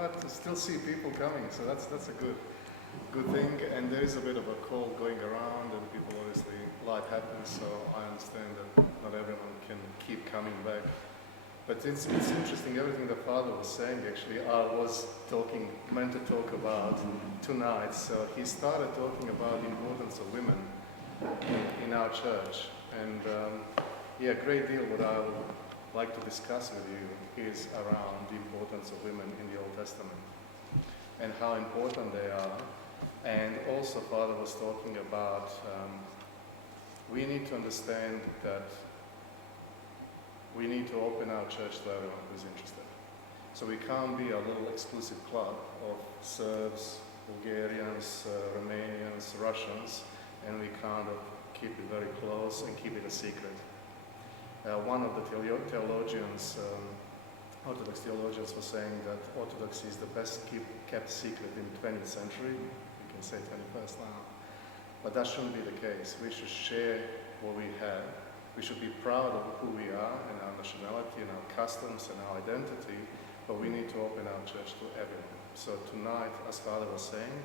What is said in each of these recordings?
start to still see people coming, so that's a good thing. And there is a bit of a call going around, and people obviously, life happens, so I understand that not everyone can keep coming back. But it's interesting, everything the Father was saying, actually, I was meant to talk about tonight. So he started talking about the importance of women in our church. And a great deal what I would like to discuss with you is around the importance of women in the Old Testament and how important they are. And also Father was talking about we need to understand that we need to open our church to everyone who's interested. So we can't be a little exclusive club of Serbs, Bulgarians, Romanians, Russians, and we kind of keep it very close and keep it a secret. One of the theologians, Orthodox theologians, was saying that Orthodoxy is the best kept secret in the 20th century. We can say 21st now. But that shouldn't be the case. We should share what we have. We should be proud of who we are and our nationality and our customs and our identity, but we need to open our church to everyone. So tonight, as Father was saying,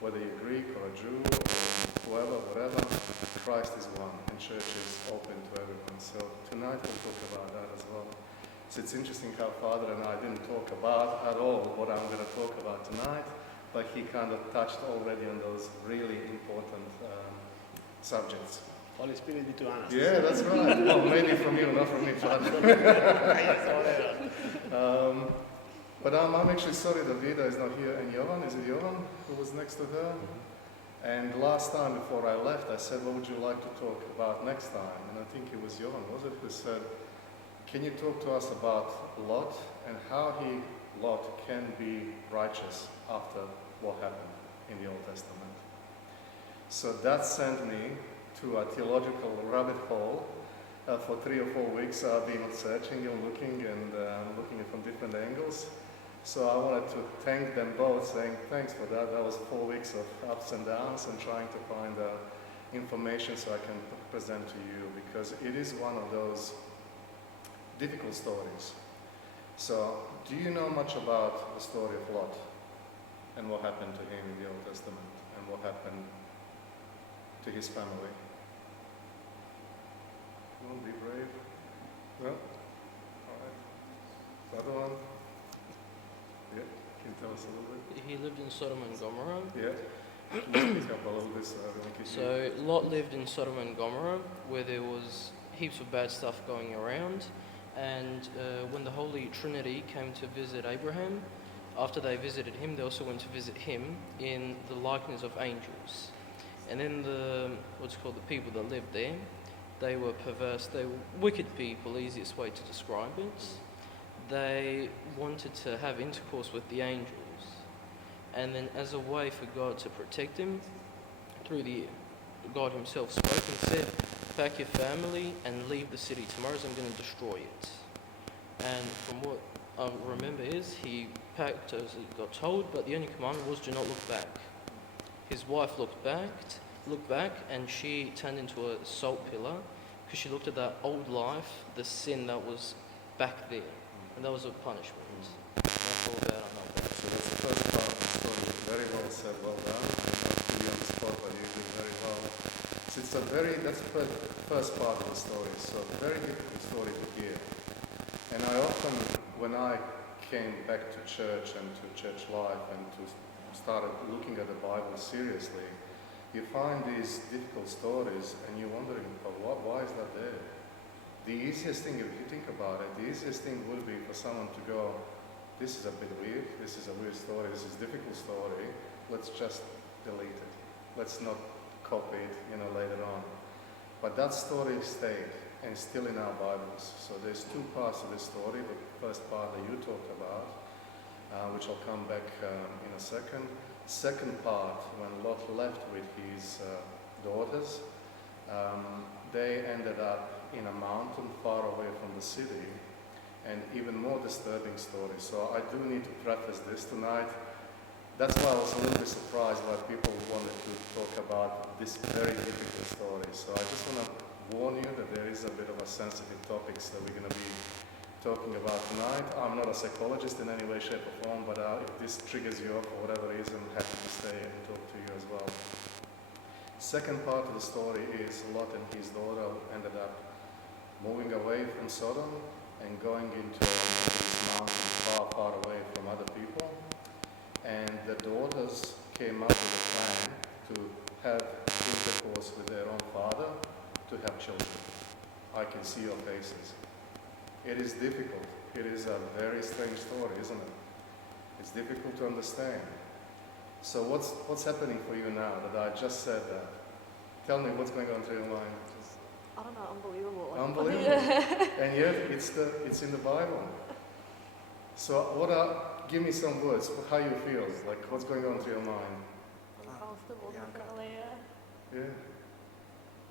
whether you're Greek or a Jew or whoever, whatever, Christ is one and church is open to everyone. So tonight we'll talk about that as well. So it's interesting how Father and I didn't talk about at all what I'm going to talk about tonight, but he kind of touched already on those really important subjects. Holy Spirit be to honest. Yeah, that's right. Well, maybe from you, not from me, but I'm actually sorry that Vida is not here. And Jovan, is it Jovan who was next to her? And last time before I left, I said, what would you like to talk about next time? And I think it was Jovan, was it, who said, can you talk to us about Lot and how Lot can be righteous after what happened in the Old Testament? So that sent me to a theological rabbit hole. For 3 or 4 weeks I've been searching and looking looking from different angles. So I wanted to thank them both, saying thanks for that. That was 4 weeks of ups and downs and trying to find information so I can present to you, because it is one of those difficult stories. So do you know much about the story of Lot and what happened to him in the Old Testament and what happened to his family? You want to be brave? No? Alright. The other one? Yeah, can you tell us a little bit? He lived in Sodom and Gomorrah. Yeah. Can you speak up a little bit so everyone can hear? So Lot lived in Sodom and Gomorrah, where there was heaps of bad stuff going around. And when the Holy Trinity came to visit Abraham, after they visited him, they also went to visit him in the likeness of angels. And then the people that lived there, they were perverse, they were wicked people, easiest way to describe it. They wanted to have intercourse with the angels. And then as a way for God to protect him, God himself spoke and said, pack your family and leave the city. Tomorrow I'm going to destroy it. And from what I remember is, he packed as he got told, but the only commandment was do not look back. His wife looked back, and she turned into a salt pillar because she looked at that old life, the sin that was back there, and that was a punishment. That's all about it. So that's the first part of the story. Very well said, well done. I know to be on the spot, but you did very well. So that's the first part of the story. So a very difficult story to hear. And I often, when I came back to church and to church life and to started looking at the Bible seriously, you find these difficult stories and you're wondering, well, why is that there? The easiest thing, if you think about it, the easiest thing would be for someone to go, this is a bit weird, this is a weird story, this is a difficult story, let's just delete it. Let's not copy it, later on. But that story stayed and still in our Bibles. So there's 2 parts of this story. The first part that you talked about, which I'll come back in a second. Second part, when Lot left with his daughters, they ended up in a mountain far away from the city, and even more disturbing story. So I do need to preface this tonight. That's why I was a little bit surprised why people wanted to talk about this very difficult story. So I just want to warn you that there is a bit of a sensitive topics that we're going to be talking about tonight. I'm not a psychologist in any way, shape or form, but if this triggers you up for whatever reason, I'm happy to stay and talk to you as well. Second part of the story is Lot and his daughter ended up moving away from Sodom and going into this mountain far, far away from other people. And the daughters came up with a plan to have intercourse with their own father to have children. I can see your faces. It is difficult. It is a very strange story, isn't it? It's difficult to understand. So what's happening for you now that I just said that? Tell me what's going on through your mind. I don't know, unbelievable. Unbelievable. And yet it's in the Bible. So give me some words, how you feel, like what's going on through your mind? Uncomfortable, definitely, yeah. Yeah.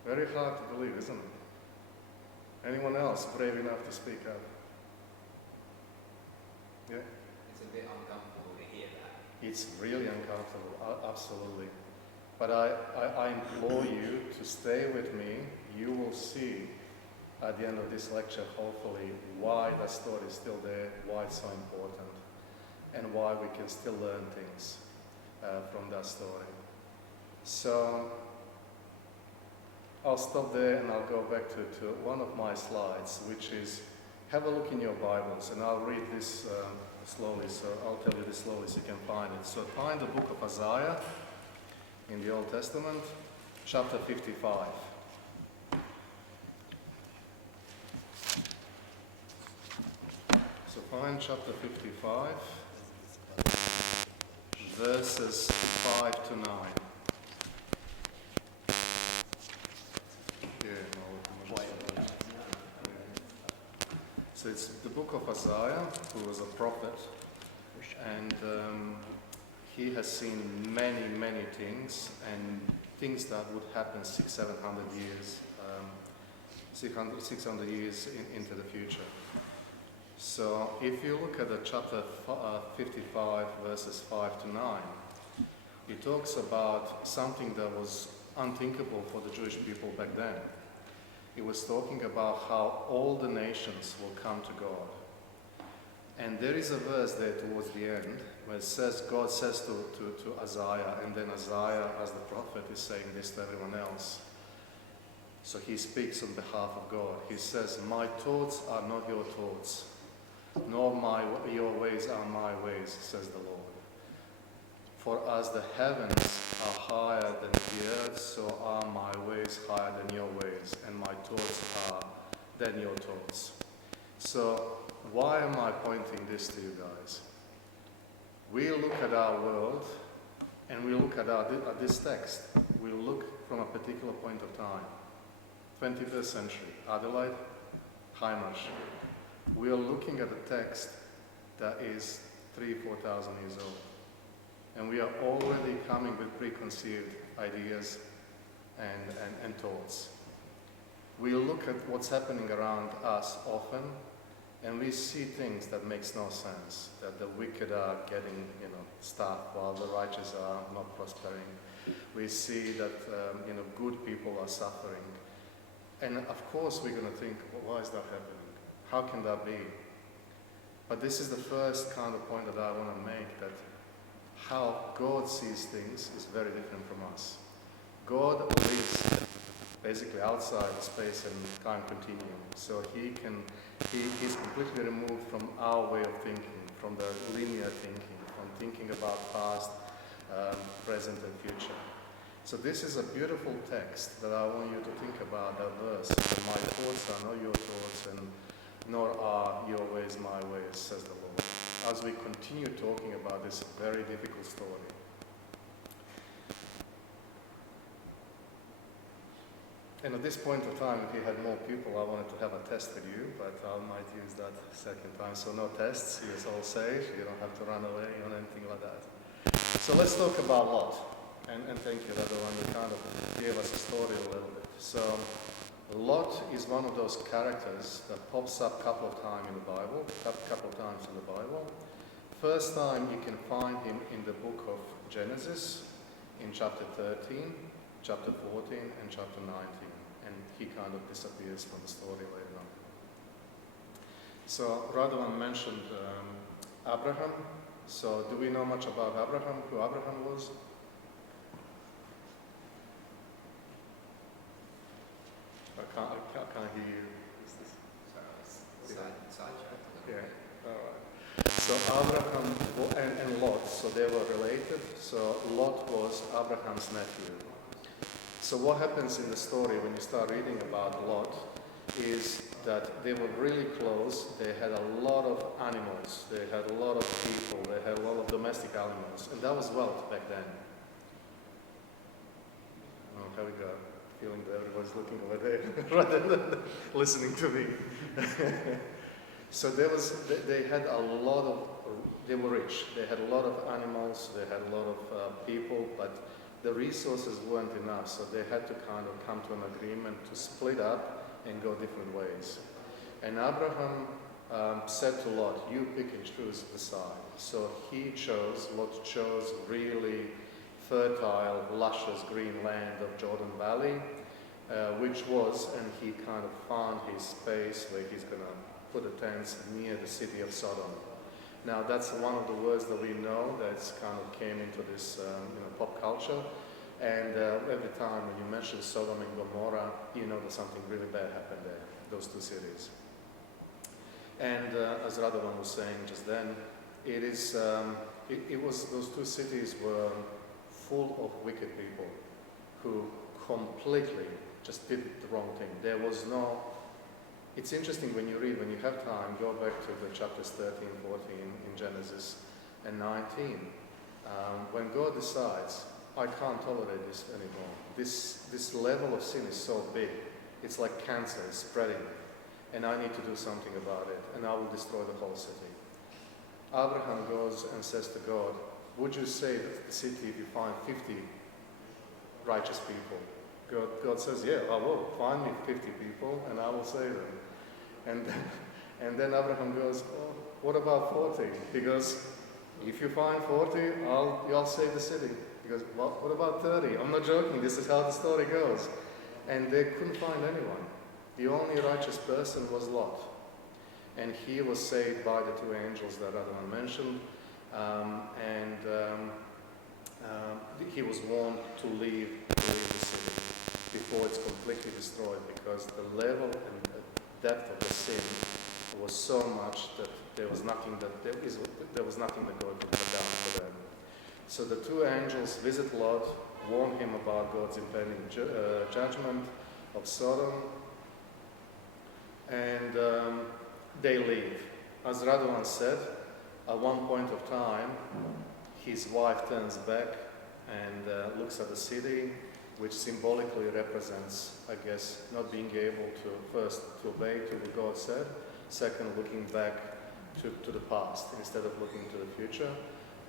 Very hard to believe, isn't it? Anyone else brave enough to speak up? Yeah? It's a bit uncomfortable to hear that. It's really uncomfortable, absolutely. But I implore you to stay with me. You will see at the end of this lecture, hopefully, why that story is still there, why it's so important, and why we can still learn things from that story. So I'll stop there and I'll go back to one of my slides, which is, have a look in your Bibles, and I'll read this slowly, so I'll tell you this slowly so you can find it. So find the book of Isaiah in the Old Testament, chapter 55. So find chapter 55, verses 5 to 9. So it's the book of Isaiah, who was a prophet, and he has seen many, many things, and things that would happen 600-700 years, 600 years into the future. So if you look at the chapter 55, verses 5 to 9, it talks about something that was unthinkable for the Jewish people back then. It was talking about how all the nations will come to God. And there is a verse there towards the end where it says, God says to Isaiah, and then Isaiah as the prophet is saying this to everyone else. So he speaks on behalf of God. He says, my thoughts are not your thoughts, nor your ways are my ways, says the Lord. For as the heavens are higher than the earth, so are my ways higher than your ways, and my thoughts are than your thoughts. So why am I pointing this to you guys? We look at our world, and we look at this text. We look from a particular point of time. 21st century, Adelaide, Haimarsh. We are looking at a text that is 3,000-4,000 years old. And we are already coming with preconceived ideas and thoughts. We look at what's happening around us often, and we see things that makes no sense, that the wicked are getting, stuff while the righteous are not prospering. We see that, good people are suffering. And of course we're going to think, well, why is that happening? How can that be? But this is the first kind of point that I want to make, that how God sees things is very different from us. God lives basically outside space and time continuum, so he's completely removed from our way of thinking, from the linear thinking, from thinking about past, present and future. So this is a beautiful text that I want you to think about, that verse. My thoughts are not your thoughts, and nor are your ways my ways, says the Lord. As we continue talking about this very difficult story. And at this point of time, if you had more people, I wanted to have a test with you, but I might use that second time. So no tests, you're all safe, you don't have to run away or anything like that. So let's talk about Lot. And thank you, Radovan, you kind of gave us a story a little bit. So Lot is one of those characters that pops up a couple of times in the Bible. First time you can find him in the book of Genesis, in chapter 13, chapter 14, and chapter 19. And he kind of disappears from the story later on. So Radovan mentioned Abraham. So do we know much about Abraham, who Abraham was? I can't hear you. Is this? Sidetrack. Yeah. All right. So Abraham and Lot, so they were related. So Lot was Abraham's nephew. So what happens in the story when you start reading about Lot is that they were really close. They had a lot of animals. They had a lot of people. They had a lot of domestic animals. And that was wealth back then. Oh, here we go. Feeling that everyone's looking over there rather than listening to me. So they had a lot of, they were rich. They had a lot of animals. They had a lot of people, but the resources weren't enough. So they had to kind of come to an agreement to split up and go different ways. And Abraham said to Lot, you pick and choose the side. So Lot chose really fertile, luscious green land of Jordan Valley, which was, and he kind of found his space where he's going to put the tents near the city of Sodom. Now that's one of the words that we know that's kind of came into this pop culture. And every time when you mention Sodom and Gomorrah, you know that something really bad happened there, those two cities. And as Radovan was saying just then, it was those two cities were full of wicked people who completely just did the wrong thing. There was no. It's interesting when you have time, go back to the chapters 13, 14 in Genesis and 19. When God decides, I can't tolerate this anymore. This level of sin is so big. It's like cancer, it's spreading. And I need to do something about it. And I will destroy the whole city. Abraham goes and says to God, would you save the city if you find 50 righteous people? God says, yeah, I will. Find me 50 people and I will save them. And then Abraham goes, oh, what about 40? He goes, if you find 40, I'll save the city. He goes, well, what about 30? I'm not joking, this is how the story goes. And they couldn't find anyone. The only righteous person was Lot. And he was saved by the two angels that Radovan mentioned. He was warned to leave the city before it's completely destroyed, because the level and the depth of the sin was so much that there was nothing that God could put down for them. So the two angels visit Lot, warn him about God's impending judgment of Sodom, and they leave. As Radovan said, at one point of time, his wife turns back and looks at the city, which symbolically represents, I guess, not being able to first to obey to what God said, second, looking back to the past instead of looking to the future,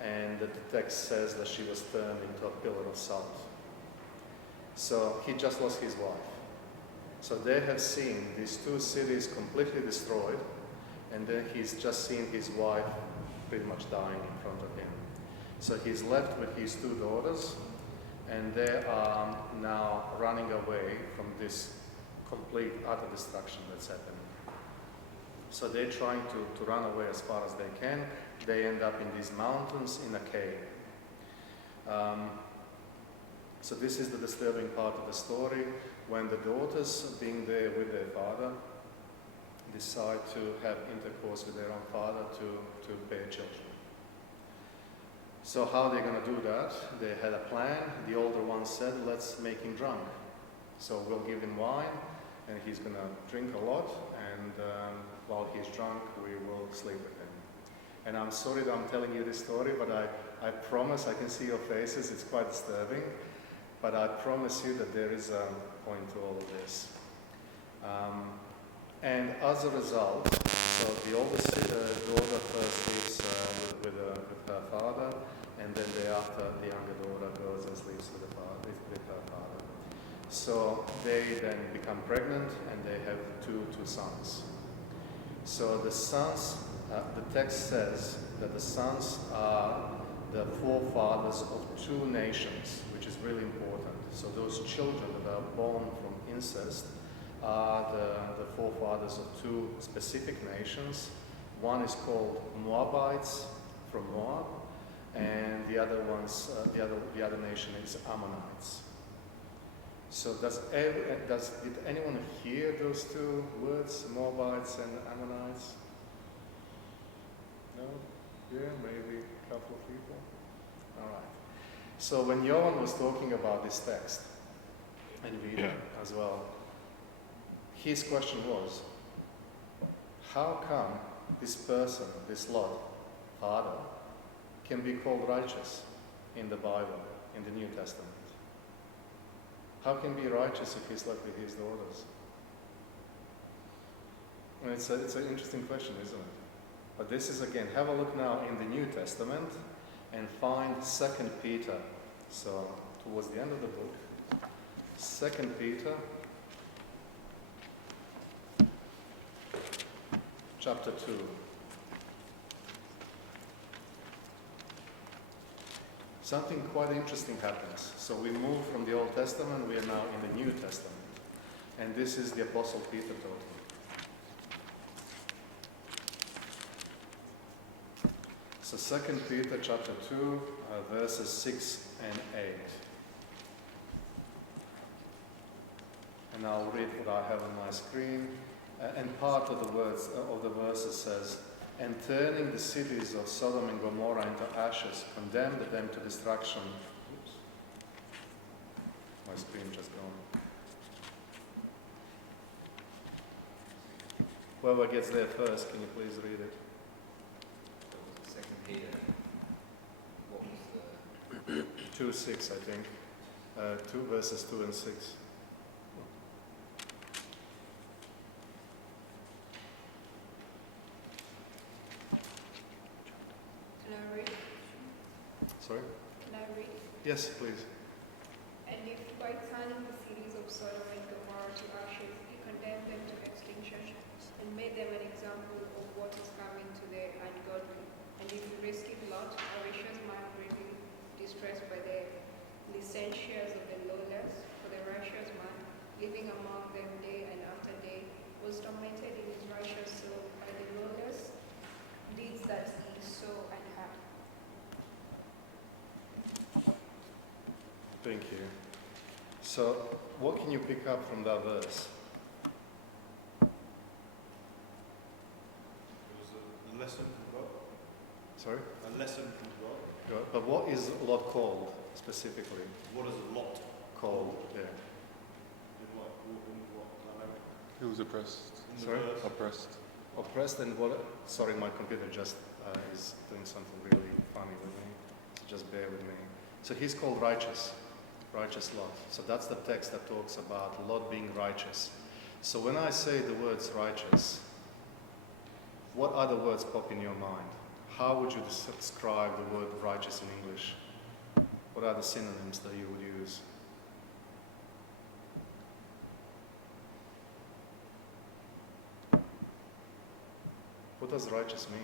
and the text says that she was turned into a pillar of salt. So he just lost his wife. So they have seen these two cities completely destroyed, and then he's just seen his wife pretty much dying in front of him. So he's left with his two daughters, and they are now running away from this complete, utter destruction that's happening. So they're trying to run away as far as they can. They end up in these mountains in a cave. So this is the disturbing part of the story, when the daughters, being there with their father, decide to have intercourse with their own father to bear children. So how are they going to do that? They had a plan. The older one said, let's make him drunk. So we'll give him wine, and he's going to drink a lot, and while he's drunk, we will sleep with him. And I'm sorry that I'm telling you this story, but I promise, I can see your faces, it's quite disturbing, but I promise you that there is a point to all of this. And as a result, so the oldest daughter first sleeps with her father, and then thereafter the younger daughter goes and sleeps with her father. So they then become pregnant, and they have two sons. So the sons, the text says that the sons are the forefathers of two nations, which is really important. So those children that are born from incest are the forefathers of two specific nations. One is called Moabites from Moab, and the other nation is Ammonites. So did anyone hear those two words, Moabites and Ammonites? No? Yeah, maybe a couple of people. All right. So when Johan was talking about this text, and Vida as well, his question was, how come this person, this Lot, father, can be called righteous in the Bible, in the New Testament? How can he be righteous if he slept with his daughters? And it's an interesting question, isn't it? But this is, again, have a look now in the New Testament and find 2 Peter. So, towards the end of the book, 2 Peter, chapter 2. Something quite interesting happens. So we move from the Old Testament, we are now in the New Testament. And this is the Apostle Peter talking. So 2 Peter chapter 2, verses 6 and 8. And I'll read what I have on my screen. And part of the words of the verses says, "And turning the cities of Sodom and Gomorrah into ashes, condemned them to destruction." Oops. My screen just gone. Whoever gets there first, can you please read it? 2 Peter. What was the... 2:6, I think. 2 verses 2 and 6. Can I read? Sorry? Can I read? Yes, please. And if by turning the cities of Sodom and Gomorrah to ashes, he condemned them to extinction and made them an example of what is coming to the ungodly. And if you rescued Lot, a righteous man greatly distressed by the licentious of the lawless, for the righteous man, living among them day and after day, was tormented in his righteous soul by the lawless deeds that he saw and heard. Thank you. So, what can you pick up from that verse? It was a lesson from God. Sorry? A lesson from God. God. But what is Lot called specifically? What is a lot? Called, yeah. In what dynamic? He was oppressed. In the Sorry? verse? Oppressed. Oppressed and what? Sorry, my computer just is doing something really funny with me. So just bear with me. So he's called righteous. Righteous Lot. So that's the text that talks about Lot being righteous. So when I say the words righteous, what other words pop in your mind? How would you describe the word righteous in English? What are the synonyms that you would use? What does righteous mean?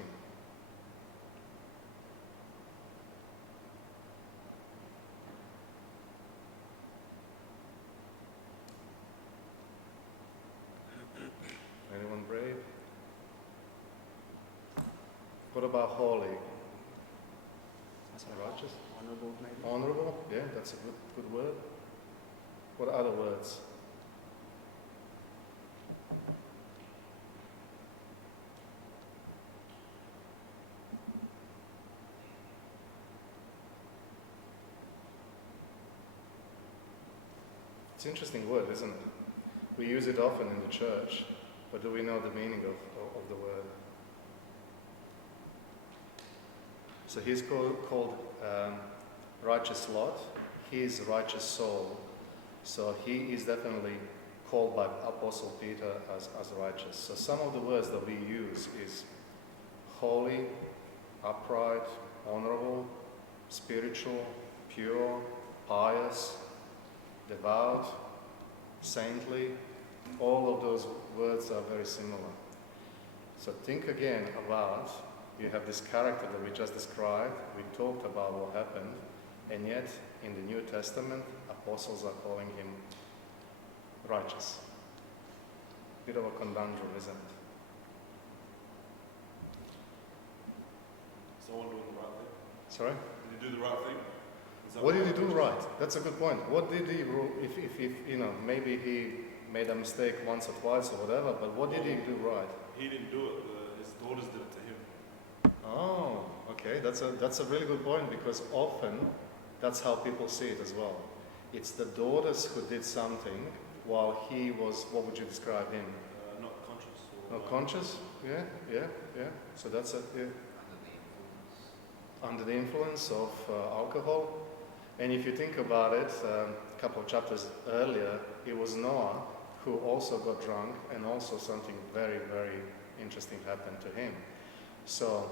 Anyone brave? What about holy? Righteous? Honorable, maybe? Honorable? Yeah, that's a good word. What other words? It's an interesting word, isn't it? We use it often in the church, but do we know the meaning of the word? So he's called righteous Lot. He is righteous soul. So he is definitely called by Apostle Peter as righteous. So some of the words that we use is holy, upright, honorable, spiritual, pure, pious, devout, saintly. All of those words are very similar. So think again about, you have this character that we just described, we talked about what happened, and yet in the New Testament, apostles are calling him righteous. bit of a conundrum, isn't it? Someone doing the right thing? Sorry? Did he do the right thing? Is that What did he do right? That's a good point. What did he, if you know, maybe he made a mistake once or twice or whatever, but what did he do right? He didn't do it. His daughters did it to him. Oh, okay. That's a really good point, because often that's how people see it as well. It's the daughters who did something while he was, what would you describe him? Not conscious. Or Not conscious? Yeah. So that's it. Yeah. Under the influence of alcohol. And if you think about it, a couple of chapters earlier, it was Noah who also got drunk, and also something very, very interesting happened to him. So,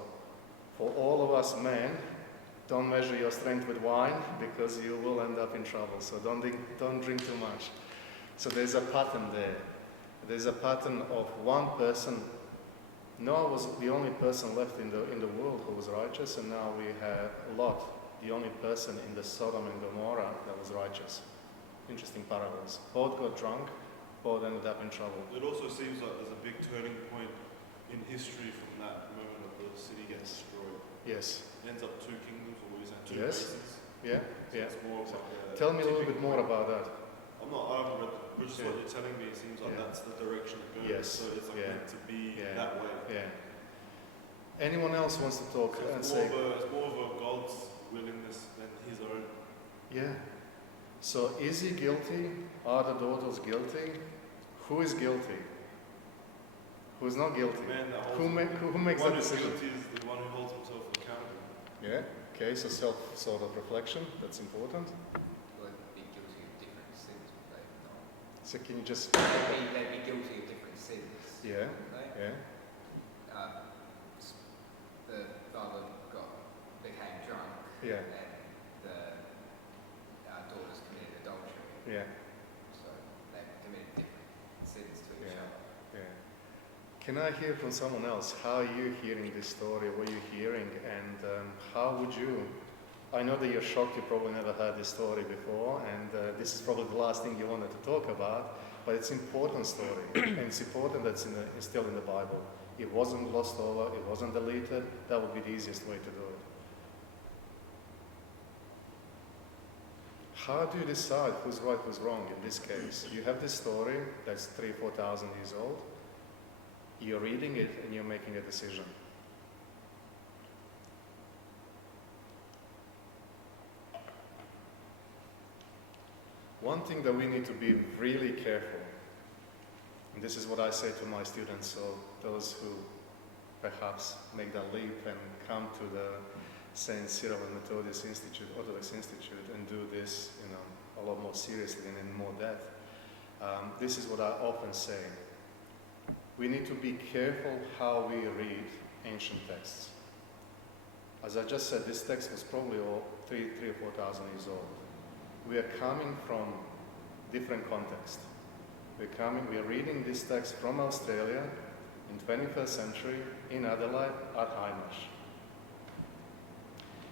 for all of us men, don't measure your strength with wine, because you will end up in trouble. So don't drink too much. So there's a pattern there. There's a pattern of one person. Noah was the only person left in the world who was righteous, and now we have Lot, the only person in the Sodom and Gomorrah that was righteous. Interesting parallels. Both got drunk, both ended up in trouble. It also seems like there's a big turning point in history from that moment of the city gets destroyed. Yes. It ends up two kingdoms, or what is that, two Yes. races. Yeah. So Yeah. it's more of like Tell me a little tipping bit more point. about that. I haven't read it, but just Yeah. what you're telling me, it seems like Yeah. that's the direction it goes. Yes. So it's like Yeah. meant to be Yeah. that way. Yeah. Anyone else wants to talk So and it's say? more of a God's willingness than his own. Yeah. So is he guilty? Are the daughters guilty? Who is guilty? Who's not guilty? The man that holds Who makes the that one who's decision? guilty is the one who holds himself accountable. Yeah. Okay. So self sort of reflection. That's important. Would be guilty of different sins, would they not? So can you just? They'd be guilty of different sins. Yeah. Wouldn't they? Yeah. The father became drunk, Yeah. and the daughters committed adultery. Yeah. So they committed different sins to each Yeah. other. Yeah. Can I hear from someone else? How are you hearing this story? What are you hearing? And how would you? I know that you're shocked. You probably never heard this story before, and this is probably the last thing you wanted to talk about. But it's an important story, and it's important that it's still in the Bible. It wasn't glossed over. It wasn't deleted. That would be the easiest way to do it. How do you decide who's right, who's wrong in this case? You have this story that's 3,000 or 4,000 years old. You're reading it and you're making a decision. One thing that we need to be really careful, and this is what I say to my students, so those who perhaps make that leap and come to the St. Cyril and Methodius Institute, Orthodox Institute, and do this, a lot more seriously and in more depth. This is what I often say. We need to be careful how we read ancient texts. As I just said, this text was probably all 3,000 or 4,000 years old. We are coming from different context. We are reading this text from Australia in 21st century in Adelaide at Hindmarsh.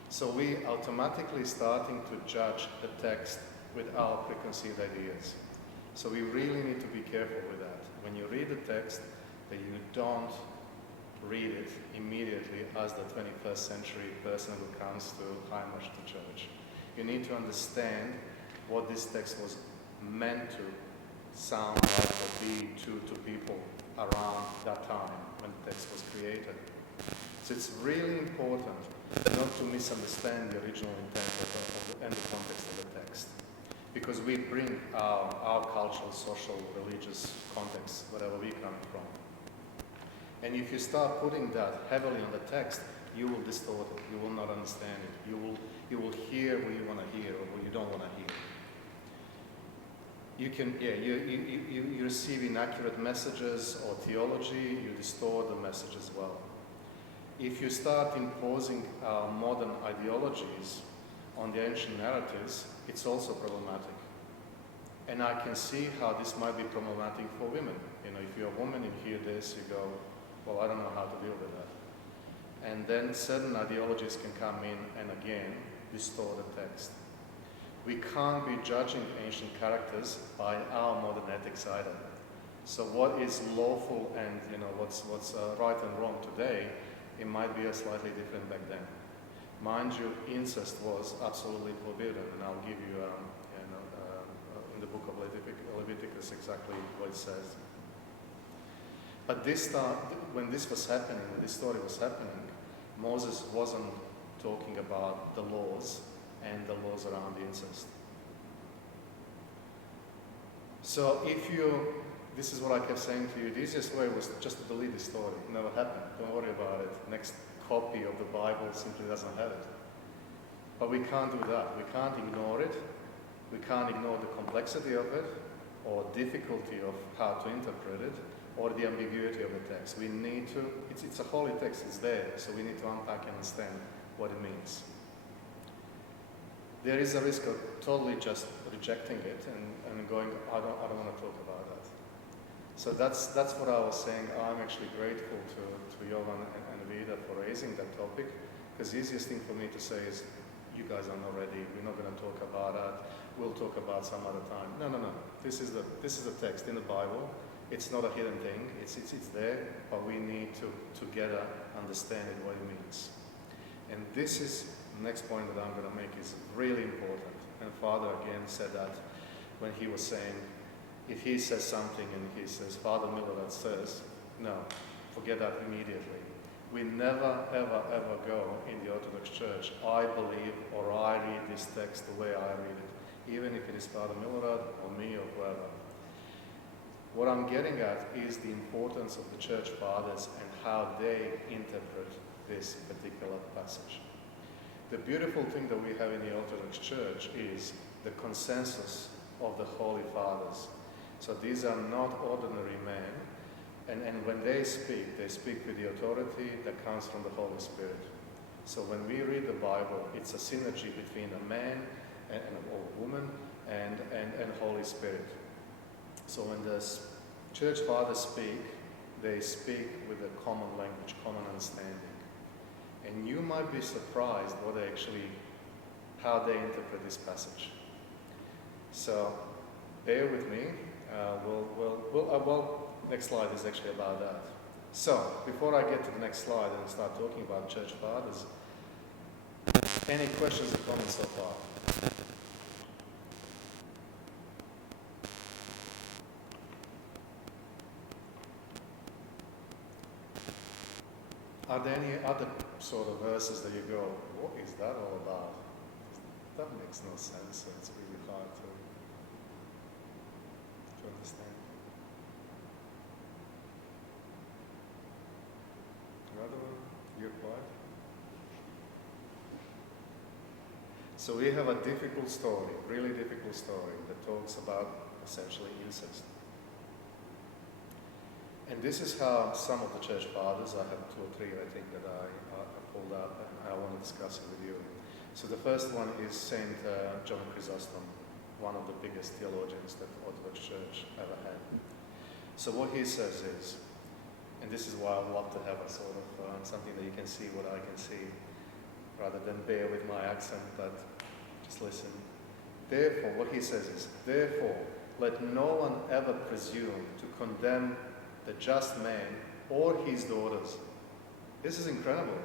So we automatically starting to judge the text with our preconceived ideas. So we really need to be careful with that. When you read the text, that you don't read it immediately as the 21st century person who comes to Hindmarsh to church. You need to understand what this text was meant to sound like or be to people around that time when the text was created. So it's really important not to misunderstand the original intent and the context of the text. Because we bring our cultural, social, religious context, wherever we come from. And if you start putting that heavily on the text, you will distort it. You will not understand it. You will hear what you want to hear or what you don't want to hear. You receive inaccurate messages or theology, you distort the message as well. If you start imposing modern ideologies on the ancient narratives, it's also problematic. And I can see how this might be problematic for women. If you're a woman and hear this, you go, well, I don't know how to deal with that. And then certain ideologies can come in and again distort the text. We can't be judging ancient characters by our modern ethics either. So what is lawful and what's right and wrong today, it might be a slightly different back then. Mind you, incest was absolutely forbidden, and I'll give you, in the book of Leviticus exactly what it says. But this time, when this was happening, when this story was happening, Moses wasn't talking about the laws and the laws around the incest. So this is what I kept saying to you, the easiest way was just to delete the story. It never happened. Don't worry about it. Next copy of the Bible simply doesn't have it. But we can't do that. We can't ignore it. We can't ignore the complexity of it, or difficulty of how to interpret it, or the ambiguity of the text. We need to, it's a holy text, it's there, so we need to unpack and understand what it means. There is a risk of totally just rejecting it and going, I don't want to talk about that. So that's what I was saying. I'm actually grateful to Jovan and Vida for raising that topic, because the easiest thing for me to say is, you guys are not ready, we're not going to talk about that, we'll talk about some other time. No. This is the text in the Bible. It's not a hidden thing, it's there, but we need to together understand it, what it means. And this is the next point that I'm going to make is really important. And Father again said that when he was saying, if he says something and he says, Father Milorad says, no, forget that immediately. We never, ever, ever go in the Orthodox Church, I believe or I read this text the way I read it, even if it is Father Milorad or me or whoever. What I'm getting at is the importance of the Church Fathers and how they interpret this particular passage. The beautiful thing that we have in the Orthodox Church is the consensus of the Holy Fathers. So these are not ordinary men, and when they speak with the authority that comes from the Holy Spirit. So when we read the Bible, it's a synergy between a man or a woman and Holy Spirit. So when the Church Fathers speak, they speak with a common language, common understanding. And you might be surprised how they interpret this passage. So bear with me. Next slide is actually about that. So before I get to the next slide and start talking about Church Fathers, any questions or comments so far? Are there any other sort of verses that you go, what is that all about? That makes no sense, so it's really hard to understand. Another one? You're quiet? So we have a difficult story, really difficult story, that talks about essentially incest. And this is how some of the Church Fathers, I have 2 or 3 I think that I pulled up and I want to discuss it with you. So the first one is Saint John Chrysostom, one of the biggest theologians that the Orthodox Church ever had. So what he says is, and this is why I love to have a sort of something that you can see what I can see, rather than bear with my accent, but just listen. Therefore, what he says is, therefore, let no one ever presume to condemn the just man or his daughters. This is incredible.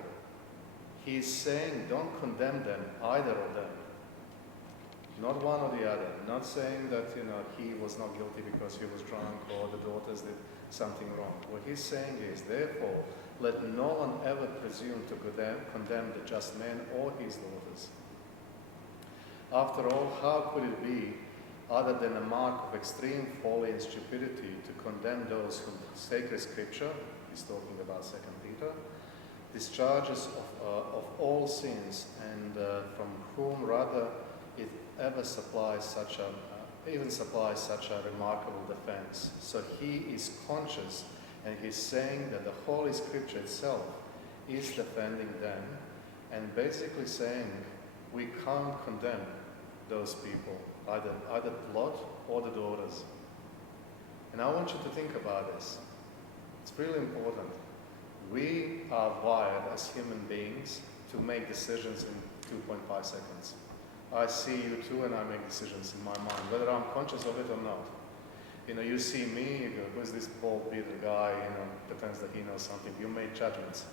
He's saying don't condemn them, either of them. Not one or the other. Not saying that he was not guilty because he was drunk or the daughters did something wrong. What he's saying is, therefore, let no one ever presume to condemn the just man or his daughters. After all, how could it be other than a mark of extreme folly and stupidity to condemn those whom sacred scripture, he's talking about 2 Peter, discharges of all sins, and from whom rather it ever supplies such a remarkable defense. So he is conscious, and he's saying that the Holy Scripture itself is defending them, and basically saying we can't condemn those people, either Lot or the daughters. And I want you to think about this. It's really important. We are wired as human beings to make decisions in 2.5 seconds. I see you too, and I make decisions in my mind, whether I'm conscious of it or not. You know, you see me, you go, who's this Paul Peter guy, you know, pretends that he knows something. You make judgments.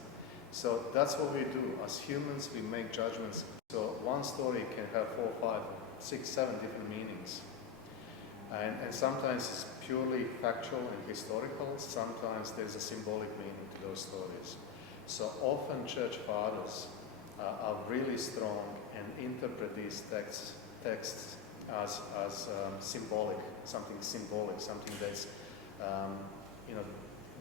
So that's what we do. As humans, we make judgments. So one story can have 4, 5, 6, 7 different meanings. And sometimes it's purely factual and historical. Sometimes there's a symbolic meaning to those stories. So often church fathers are really strong and interpret these texts as symbolic, something that's you know,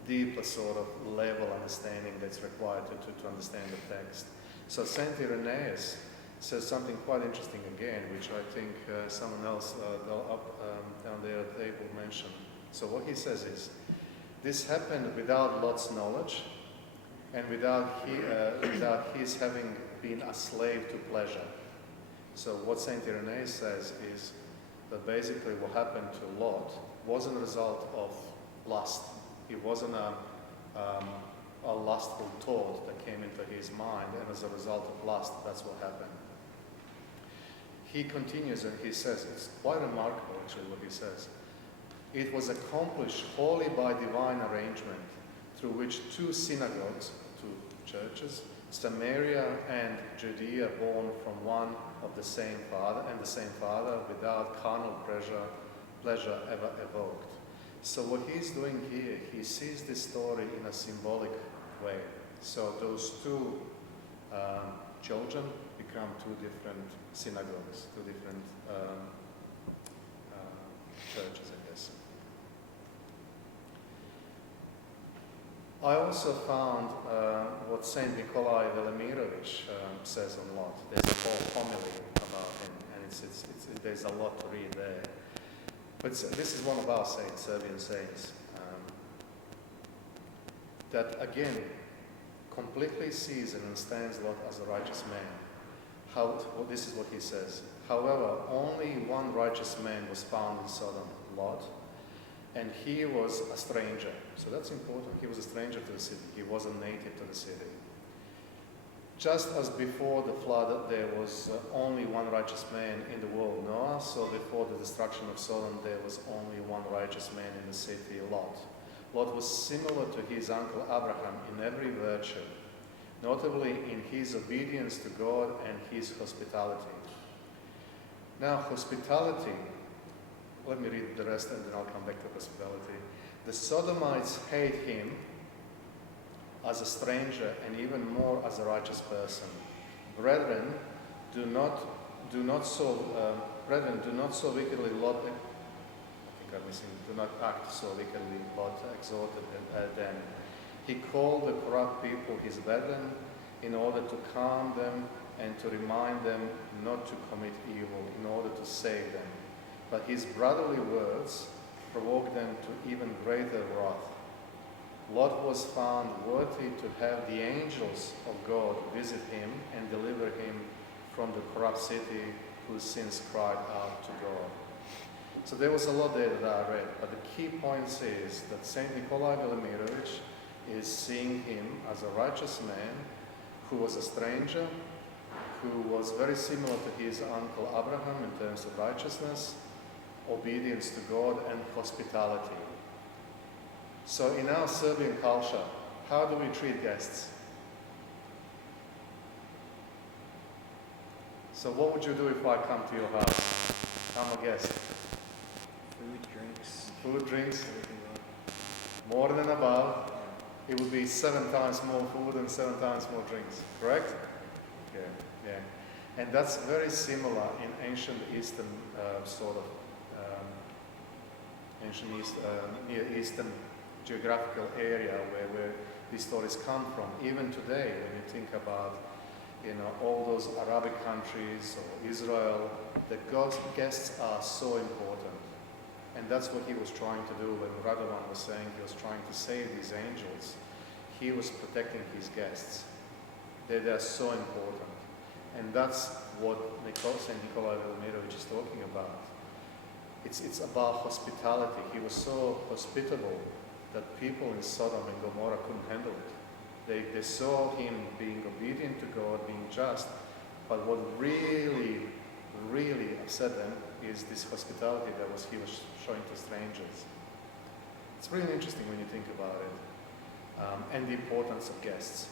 deeper sort of level understanding that's required to understand the text. So Saint Irenaeus says something quite interesting again, which I think someone else down there at the table mentioned. So what he says is, this happened without Lot's knowledge and without his having been a slave to pleasure. So what Saint Irenaeus says is that basically what happened to Lot wasn't a result of lust. It wasn't a lustful thought that came into his mind, and as a result of lust, that's what happened. He continues and he says, it's quite remarkable actually what he says. It was accomplished wholly by divine arrangement, through which 2 synagogues, 2 churches, Samaria and Judea, born from one of the same father, without carnal pleasure ever evoked. So what he's doing here, he sees this story in a symbolic way. So those 2 children become 2 different synagogues, 2 different churches, I guess. I also found what Saint Nikolai Velimirovich says a lot. There's a whole homily about him, and there's a lot to read there. But this is one of our saints, Serbian saints, that again completely sees and understands Lot as a righteous man. This is what he says. However, only one righteous man was found in Sodom, Lot, and he was a stranger. So that's important. He was a stranger to the city. He wasn't native to the city. Just as before the flood there was only one righteous man in the world, Noah, so before the destruction of Sodom there was only one righteous man in the city, Lot. Lot was similar to his uncle Abraham in every virtue, notably in his obedience to God and his hospitality. Now, hospitality, let me read the rest and then I'll come back to hospitality. The Sodomites hate him as a stranger and even more as a righteous person. Brethren, do not so wickedly Lot. Do not act so wickedly, Lot exhorted them. He called the corrupt people his brethren in order to calm them and to remind them not to commit evil, in order to save them. But his brotherly words provoked them to even greater wrath. Lot was found worthy to have the angels of God visit him and deliver him from the corrupt city whose sins cried out to God. So there was a lot there that I read, but the key point is that Saint Nikolai Velimirovich is seeing him as a righteous man who was a stranger, who was very similar to his uncle Abraham in terms of righteousness, obedience to God, and hospitality. So in our Serbian culture, how do we treat guests? So what would you do if I come to your house? I'm a guest. Food, drinks, more than above. It would be 7 times more food and 7 times more drinks, correct? Yeah. And that's very similar in ancient Eastern Near Eastern geographical area where these stories come from. Even today, when you think about all those Arabic countries or Israel, the guests are so important. And that's what he was trying to do when Radovan was saying he was trying to save these angels. He was protecting his guests. They're so important. And that's what Saint Nikolai Velimirovich is talking about. It's about hospitality. He was so hospitable that people in Sodom and Gomorrah couldn't handle it. They saw him being obedient to God, being just, but what really upset them is this hospitality he was showing to strangers. It's really interesting when you think about it, and the importance of guests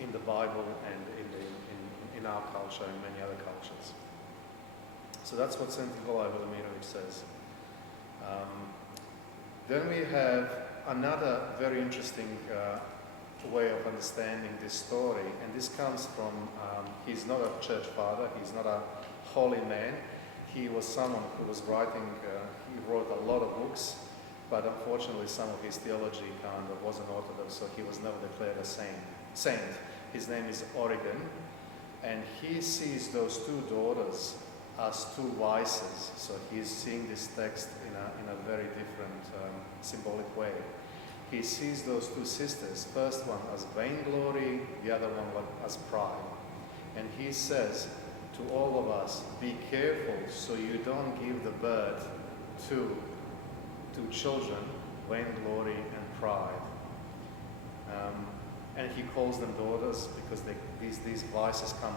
in the Bible and in our culture and many other cultures. So that's what St. Nikolai Velimirovich says. Then we have another very interesting way of understanding this story, and this comes from, he's not a church father, he's not a holy man, he was someone who was writing, he wrote a lot of books, but unfortunately some of his theology kind of wasn't orthodox, so he was never declared a saint. His name is Origen, and he sees those two daughters as two vices, so he's seeing this text in a very different symbolic way. He sees those two sisters, first one as vainglory, the other one as pride. And he says to all of us, be careful so you don't give the birth to children, vainglory and pride. And he calls them daughters because these vices come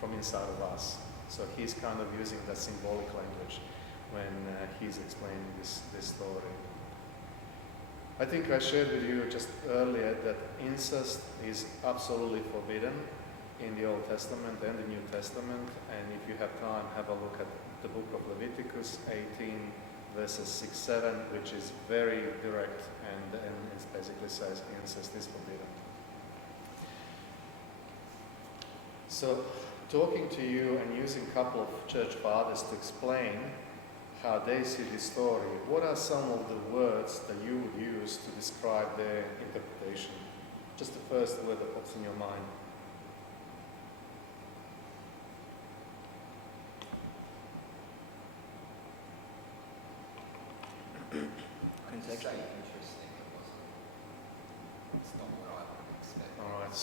from inside of us. So he's kind of using that symbolic language when he's explaining this story. I think I shared with you just earlier that incest is absolutely forbidden in the Old Testament and the New Testament, and if you have time, have a look at the book of Leviticus 18 verses 6-7, which is very direct and it basically says incest is forbidden. So talking to you and using a couple of church fathers to explain how they see this story, what are some of the words that you would use to describe their interpretation? Just the first word that pops in your mind. Contextual. Interesting. It's not what I would expect. All right.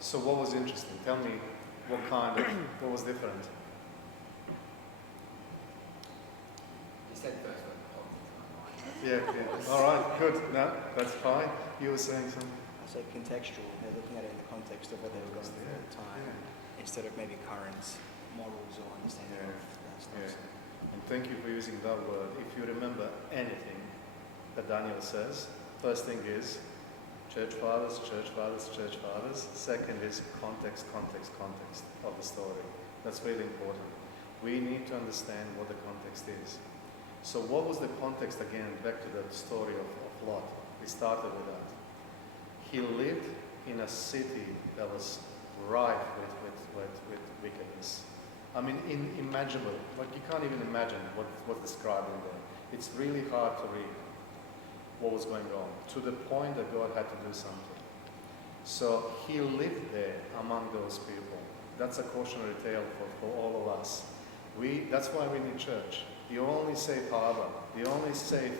So what was interesting? Tell me what was different? You said first one that popped into my mind. Yeah. All right. Good. No, that's fine. You were saying something. I said contextual. They're looking at it in the context of what they were going through at the time, instead of maybe current morals or understanding of that stuff. Yeah. So. And thank you for using that word. If you remember anything that Daniel says, first thing is church fathers, church fathers, church fathers. Second is context of the story. That's really important. We need to understand what the context is. So what was the context again, back to the story of Lot? We started with that. He lived in a city that was rife with wickedness. I mean, unimaginable. Like you can't even imagine what's described in there. It's really hard to read what was going on, to the point that God had to do something. So he lived there among those people. That's a cautionary tale for all of us. That's why we need church. The only safe harbor, the only safe,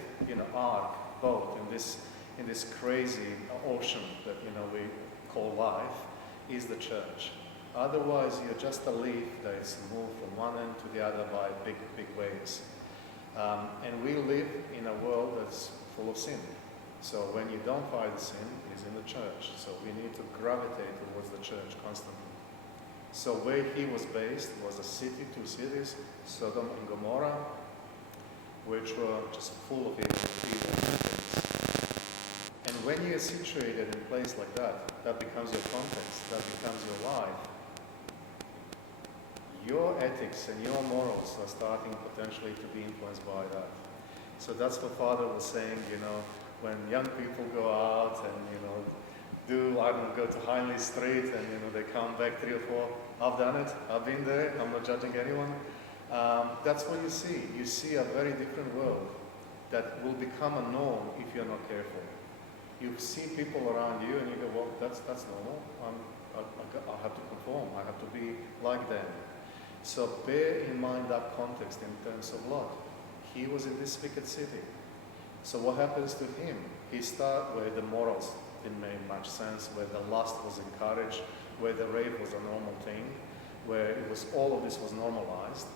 ark, boat in this crazy ocean that we call life is the church. Otherwise, you're just a leaf that is moved from one end to the other by big waves. And we live in a world that's full of sin. So when you don't find sin, it's in the church. So we need to gravitate towards the church constantly. So where he was based was a city, two cities, Sodom and Gomorrah, which were just full of evil things. And when you're situated in a place like that, that becomes your context, that becomes your life. Your ethics and your morals are starting potentially to be influenced by that. So that's what Father was saying, when young people go out and, go to Heinley Street and, they come back 3 or 4. I've done it. I've been there. I'm not judging anyone. That's what you see. You see a very different world that will become a norm if you're not careful. You see people around you and you go, well, that's normal. I have to conform. I have to be like them. So bear in mind that context in terms of Lot. He was in this wicked city. So what happens to him? He started where the morals didn't make much sense, where the lust was encouraged, where the rape was a normal thing, where all of this was normalized.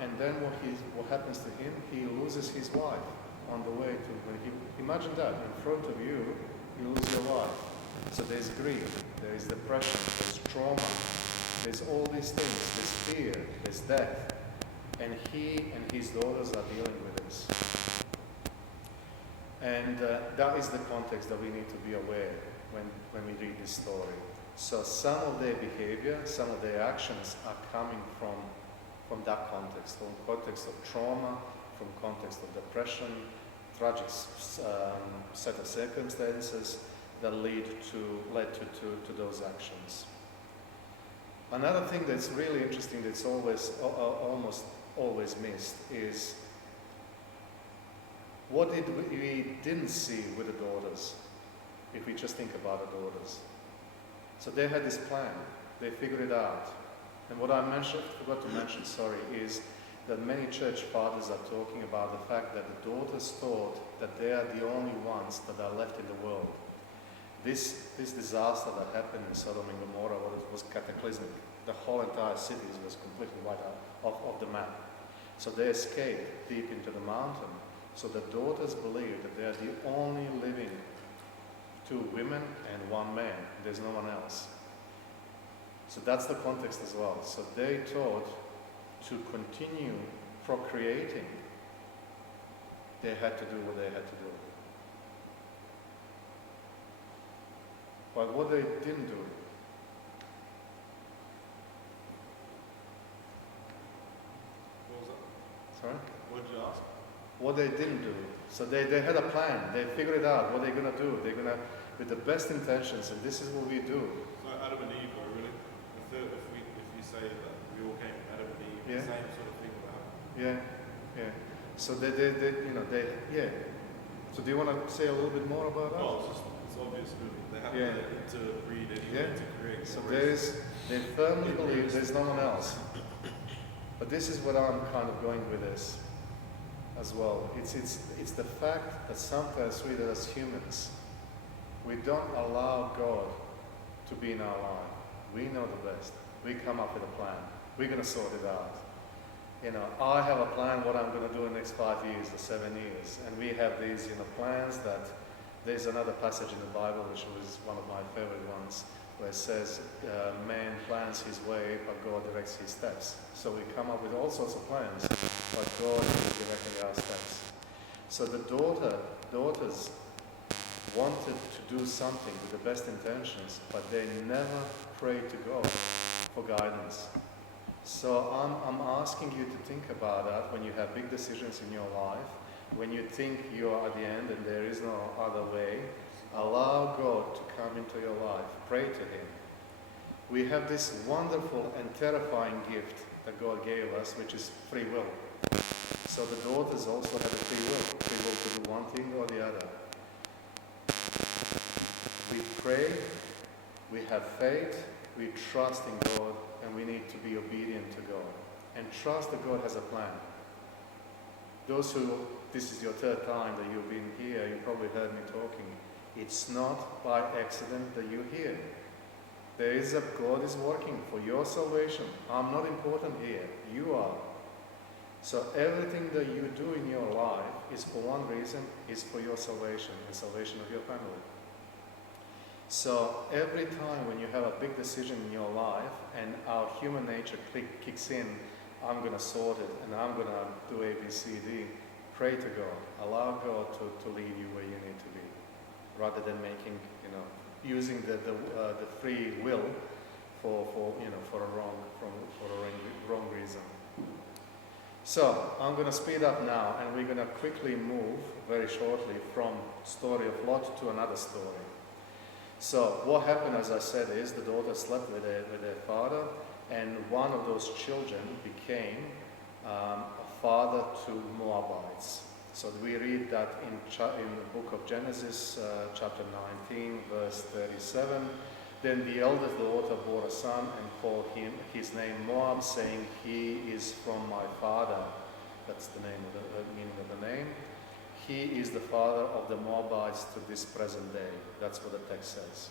And then what happens to him? He loses his wife on the way to. Imagine that in front of you, you lose your wife. So there's grief, there is depression, there's trauma, there's all these things, there's fear, there's death, and he and his daughters are dealing with this. And that is the context that we need to be aware when we read this story. So some of their behavior, some of their actions are coming from that context, from context of trauma, from context of depression, tragic set of circumstances that led to those actions. Another thing that's really interesting that's almost always missed is what we didn't see with the daughters, if we just think about the daughters. So they had this plan, they figured it out. And what I forgot to mention, is that many church fathers are talking about the fact that the daughters thought that they are the only ones that are left in the world. This disaster that happened in Sodom and Gomorrah was cataclysmic. The whole entire city was completely wiped out of the map. So they escaped deep into the mountain. So the daughters believed that they are the only living 2 women and 1 man. There's no one else. So that's the context as well. So they thought to continue procreating, they had to do what they had to do. But what they didn't do, What was that? sorry? What did you ask? What they didn't do. So they had a plan. They figured it out, what they're going to do. They're going to, with the best intentions, and this is what we do. So Adam and Eve were really, if you say that we all came from Adam and Eve, Yeah. the same sort of thing will happen. Yeah. So yeah. So do you want to say a little bit more about that? Well, it's obvious, really. They have Yeah. to interbreed anyway Yeah. to create So more races. they firmly believe there's no one else. But this is what I'm kind of going with this as well. It's the fact that sometimes we as humans, we don't allow God to be in our life. We know the best. We come up with a plan. We're going to sort it out. I have a plan what I'm going to do in the next 5 years or 7 years. And we have these, plans that there's another passage in the Bible, which was one of my favorite ones, where it says, man plans his way, but God directs his steps. So we come up with all sorts of plans, but God is directing our steps. So the daughters wanted to do something with the best intentions, but they never prayed to God for guidance. So I'm asking you to think about that when you have big decisions in your life, when you think you're at the end and there is no other way. Allow God to come into your life. Pray to Him. We have this wonderful and terrifying gift that God gave us, which is free will. So the daughters also have a free will to do one thing or the other. We pray, we have faith, we trust in God, and we need to be obedient to God. And trust that God has a plan. This is your 3rd time that you've been here, you probably heard me talking. It's not by accident that you're here. God is working for your salvation. I'm not important here, you are. So everything that you do in your life is for one reason, is for your salvation and salvation of your family. So every time when you have a big decision in your life and our human nature kicks in, I'm going to sort it and I'm going to do A, B, C, D, pray to God. Allow God to lead you where you need to be, rather than using the free will for a wrong reason. So I'm going to speed up now, and we're going to quickly move very shortly from story of Lot to another story. So what happened, as I said, is the daughter slept with their father, and one of those children became a father to Moabites. So we read that in the book of Genesis, chapter 19, verse 37. Then the eldest daughter bore a son and called his name Moab, saying, "He is from my father." That's the meaning of the name. He is the father of the Moabites to this present day. That's what the text says.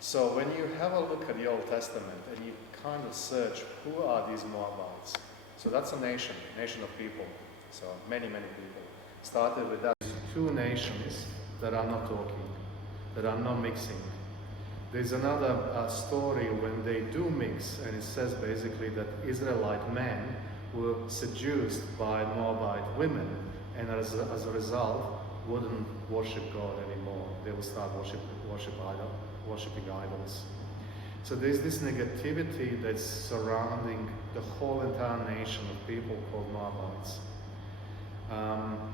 So when you have a look at the Old Testament and you kind of search, who are these Moabites? So that's a nation of people. So many people. Started with that. 2 nations that are not talking, that are not mixing. There's another story when they do mix, and it says basically that Israelite men were seduced by Moabite women, and as a result, wouldn't worship God anymore. They would start worshipping idols. So there's this negativity that's surrounding the whole entire nation of people called Moabites.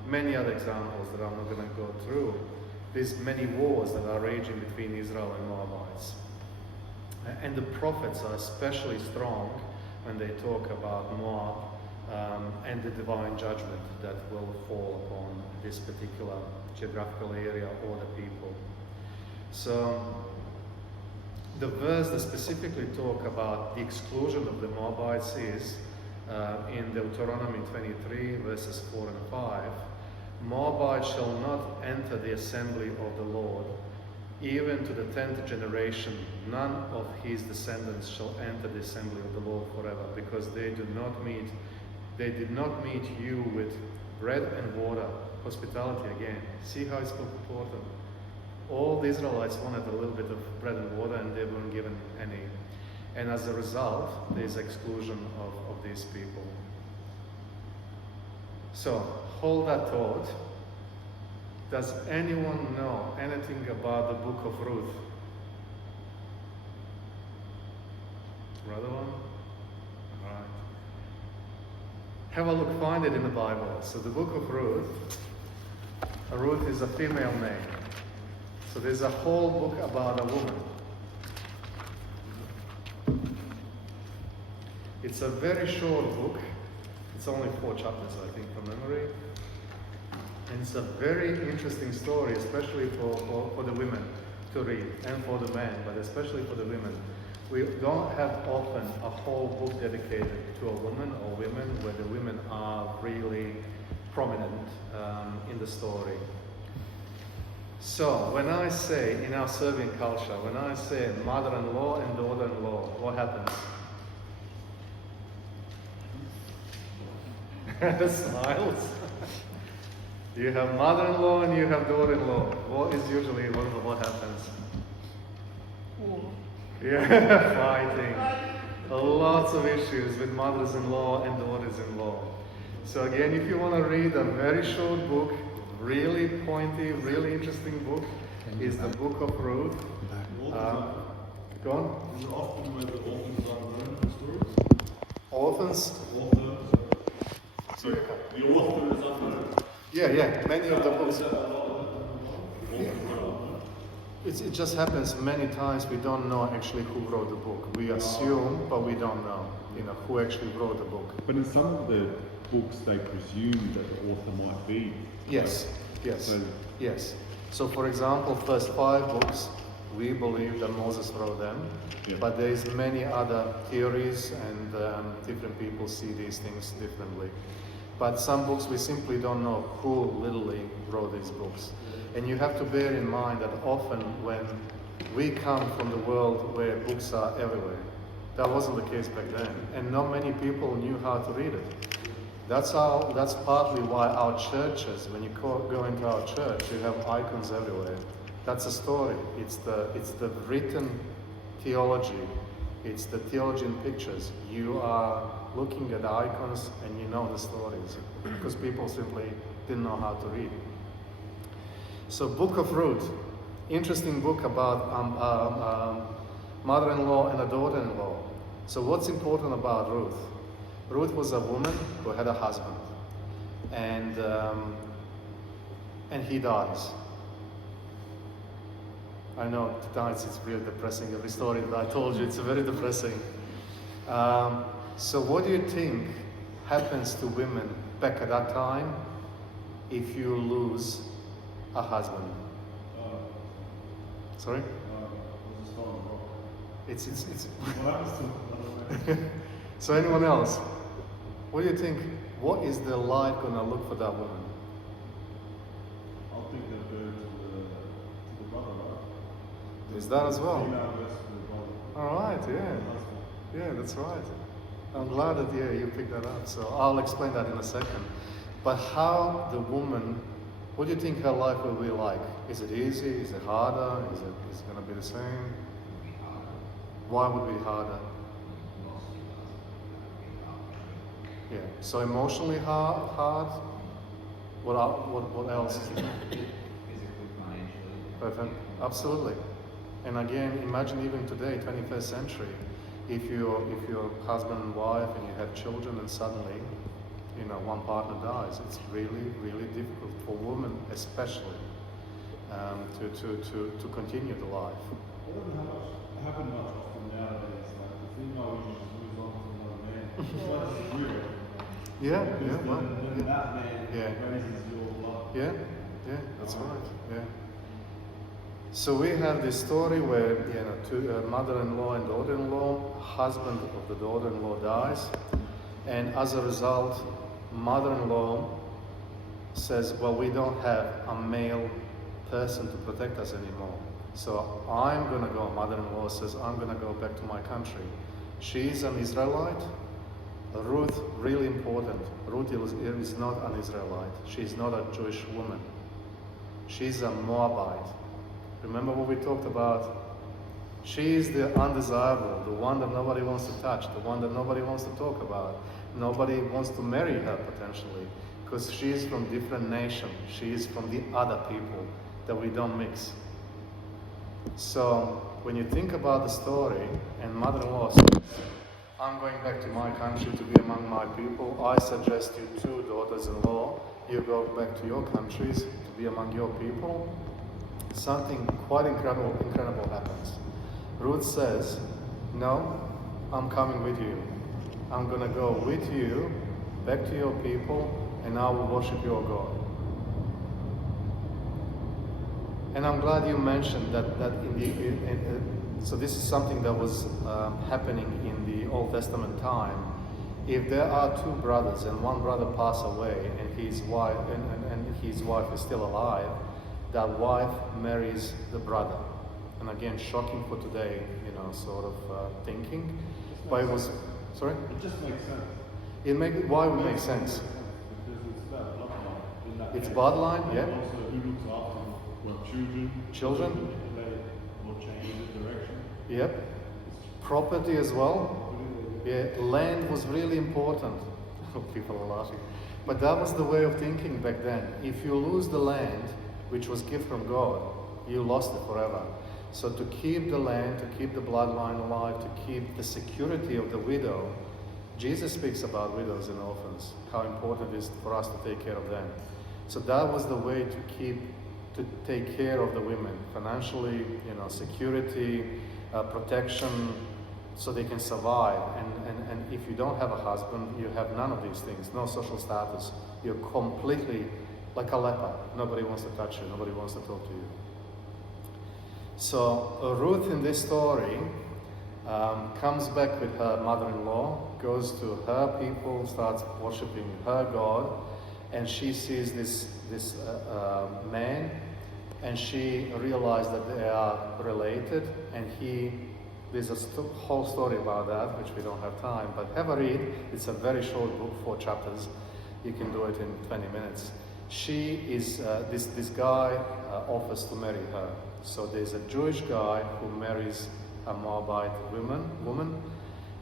Many other examples that I'm not going to go through. There's many wars that are raging between Israel and Moabites. And the prophets are especially strong when they talk about Moab and the divine judgment that will fall upon this particular geographical area or the people. So the verse that specifically talk about the exclusion of the Moabites is in Deuteronomy 23 verses 4 and 5. Moabite shall not enter the assembly of the Lord, even to the 10th generation. None of his descendants shall enter the assembly of the Lord forever, because they did not meet you with bread and water, hospitality again. See how it's important? All the Israelites wanted a little bit of bread and water, and they weren't given any. And as a result, there's exclusion of these people. So, hold that thought. Does anyone know anything about the book of Ruth? Another one? Alright. Have a look, find it in the Bible. So the book of Ruth is a female name. So there's a whole book about a woman. It's a very short book. It's only 4 chapters, I think, from memory. And it's a very interesting story, especially for the women to read, and for the men, but especially for the women. We don't have often a whole book dedicated to a woman or women where the women are really prominent in the story. So, when I say, in our Serbian culture, when I say mother-in-law and daughter-in-law, what happens? Smiles. You have mother-in-law and you have daughter-in-law. What is usually what happens? Yeah, fighting. Lots of issues with mothers-in-law and daughters-in-law. So again, if you want to read a very short book, really pointy, really interesting book, is the Book of Ruth. Go on. Is it often where the orphans are known in stories? Orphans? Sorry. The author is unknown. Yeah, many of the books. It just happens many times we don't know actually who wrote the book. We assume, but we don't know, who actually wrote the book. But in some of the books, they presume that the author might be. Yes. So for example, first 5 books, we believe that Moses wrote them, but there's many other theories and different people see these things differently. But some books we simply don't know who literally wrote these books. And you have to bear in mind that often when we come from the world where books are everywhere, that wasn't the case back then. And not many people knew how to read it. That's partly why our churches, when you go into our church, you have icons everywhere. That's a story. It's the written theology. It's the theology in pictures. You are looking at the icons and you know the stories because people simply didn't know how to read. So Book of Ruth, interesting book about mother-in-law and a daughter-in-law. So what's important about Ruth? Ruth was a woman who had a husband, and he dies. I know tonight it's really depressing. Every story that I told you, it's very depressing. So what do you think happens to women back at that time if you lose a husband? Sorry? It's So anyone else? What do you think? What is the life gonna look for that woman? I'll think that to the brother, right? Is that as well? Female goes to the brother. All right, yeah, that's right. I'm glad that you picked that up. So I'll explain that in a second. But how the woman, what do you think her life will be like? Is it easy? Is it harder? Is it going to be the same? Why would it be harder? Yeah. So emotionally hard. What else? Physically, financially. Perfect. Absolutely. And again, imagine even today, 21st century, if you're husband and wife and you have children and suddenly, one partner dies, it's really, really difficult for women especially to continue the life. It doesn't happen much often nowadays. Like the female usually just moves on to another man. It's like it's weird. Yeah, Because yeah, well, then that man yeah. raises your blood. Yeah, that's right. Yeah. So we have this story where mother-in-law and daughter-in-law, husband of the daughter-in-law dies, and as a result, mother-in-law says, well, we don't have a male person to protect us anymore. So I'm going to go, mother-in-law says, I'm going to go back to my country. She's an Israelite. Ruth, really important. Ruth is not an Israelite. She's not a Jewish woman. She's a Moabite. Remember what we talked about? She is the undesirable, the one that nobody wants to touch, the one that nobody wants to talk about. Nobody wants to marry her potentially, because she is from different nation. She is from the other people that we don't mix. So when you think about the story, and mother-in-law says, I'm going back to my country to be among my people. I suggest you two daughters-in-law, you go back to your countries to be among your people. Something quite incredible happens. Ruth says, no, I'm coming with you. I'm going to go with you back to your people and I will worship your God. And I'm glad you mentioned that so this is something that was happening in the Old Testament time. If there are two brothers and one brother pass away and his wife is still alive, that wife marries the brother. And again, shocking for today, thinking. But it was, sorry? It just makes sense. Why would it make sense? Because it's that bloodline. In that It's case. bloodline, yeah. And also, who looks after well, children? Children. Manipulate or change the direction. Yep. Property as well. Yeah, land was really important. People are laughing. But that was the way of thinking back then. If you lose the land, which was gift from God, you lost it forever. So to keep the land, to keep the bloodline alive, to keep the security of the widow, Jesus speaks about widows and orphans, how important it is for us to take care of them. So that was the way to take care of the women, financially, security, protection, so they can survive. And if you don't have a husband, you have none of these things, no social status. You're completely like a leper. Nobody wants to touch you, nobody wants to talk to you. So Ruth in this story comes back with her mother-in-law, goes to her people, starts worshiping her God, and she sees this man, and she realized that they are related, and there's a whole story about that, which we don't have time, but have a read. It's a very short book, 4 chapters. You can do it in 20 minutes. She is, this guy offers to marry her. So there's a Jewish guy who marries a Moabite woman,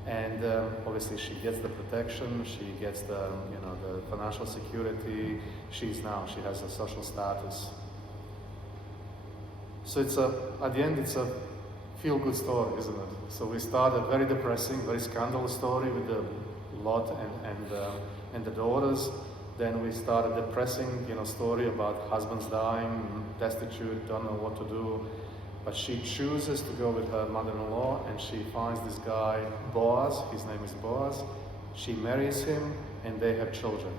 and obviously she gets the protection, she gets the financial security. She has a social status. So at the end it's a feel-good story, isn't it? So we started very depressing, very scandalous story with the Lot and the daughters. Then we started depressing, story about husbands dying, destitute, don't know what to do. But she chooses to go with her mother-in-law, and she finds this guy, Boaz. His name is Boaz. She marries him, and they have children.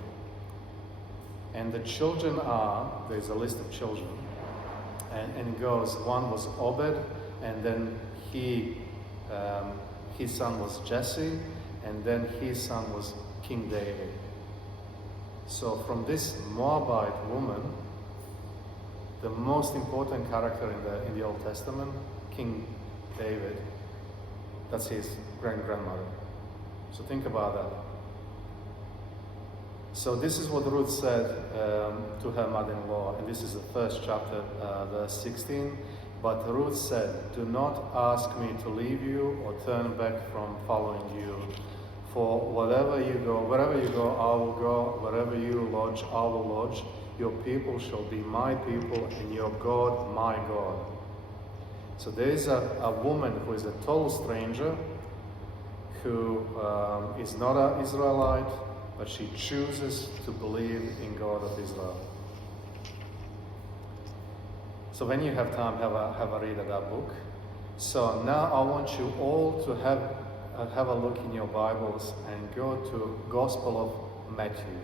And the children there's a list of children. And it goes, one was Obed, and then his son was Jesse, and then his son was King David. So from this Moabite woman, the most important character in the Old Testament, King David, that's his grandmother. So think about that. So this is what Ruth said to her mother-in-law, and this is the first chapter, verse 16. But Ruth said, "Do not ask me to leave you or turn back from following you. For wherever you go, I will go. Wherever you lodge, I will lodge. Your people shall be my people, and your God my God. So there is a woman who is a total stranger, who is not an Israelite, but she chooses to believe in God of Israel. So when you have time, have a read of that book. So now I want you all to have a look in your Bibles and go to Gospel of Matthew.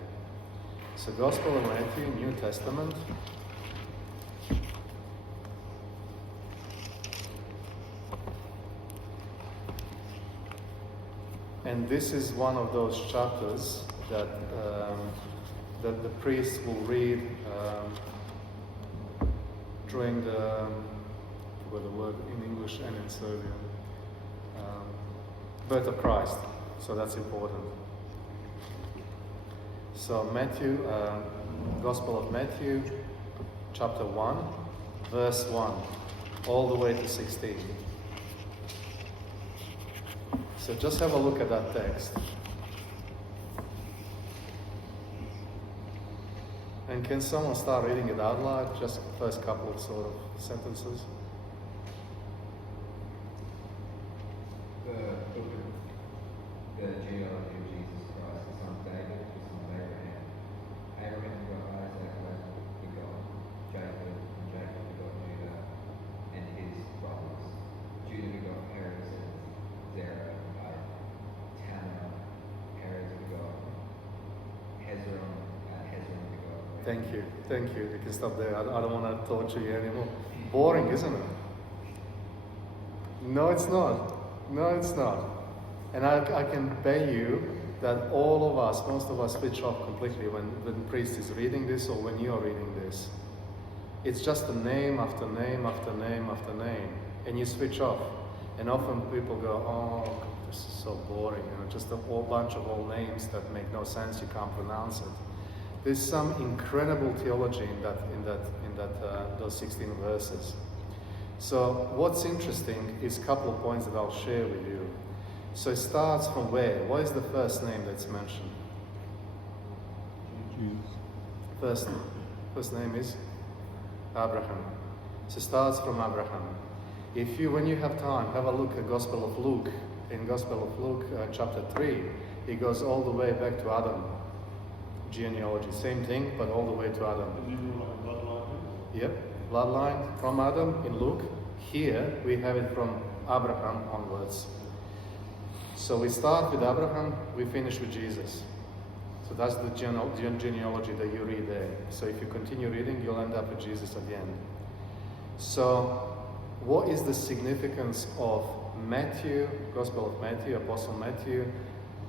So Gospel of Matthew, New Testament. And this is one of those chapters that the priest will read during the word in English and in Serbian, birth of Christ. So that's important. So Matthew, Gospel of Matthew, chapter 1, verse 1, all the way to 16. So just have a look at that text. And can someone start reading it out loud? Just the first couple of sort of sentences. The genealogy of Jesus Christ, the son of David, the son of Abraham. Abraham begot Isaac, Isaac begot Jacob, and Jacob begot Judah and his brothers. Judah begot Perez and Zerah by Tamar. Perez begot Hezron, Hezron begot. Thank you. You can stop there. I don't want to torture you anymore. Boring, isn't it? No, it's not. And I can bet you that all of us, most of us, switch off completely when the priest is reading this or when you're reading this. It's just a name after name after name after name, and you switch off. And often people go, "Oh, this is so boring," just a whole bunch of old names that make no sense. You can't pronounce it. There's some incredible theology in those 16 verses. So what's interesting is a couple of points that I'll share with you. So it starts from where? What is the first name that's mentioned? Jesus. First name is Abraham. So it starts from Abraham. When you have time, have a look at Gospel of Luke. In Gospel of Luke, chapter 3, it goes all the way back to Adam. Genealogy, same thing, but all the way to Adam. Is it like a bloodline? Yep, bloodline from Adam in Luke. Here we have it from Abraham onwards. So we start with Abraham, we finish with Jesus. So that's the genealogy that you read there. So if you continue reading, you'll end up with Jesus at the end. So what is the significance of Matthew, Gospel of Matthew, Apostle Matthew,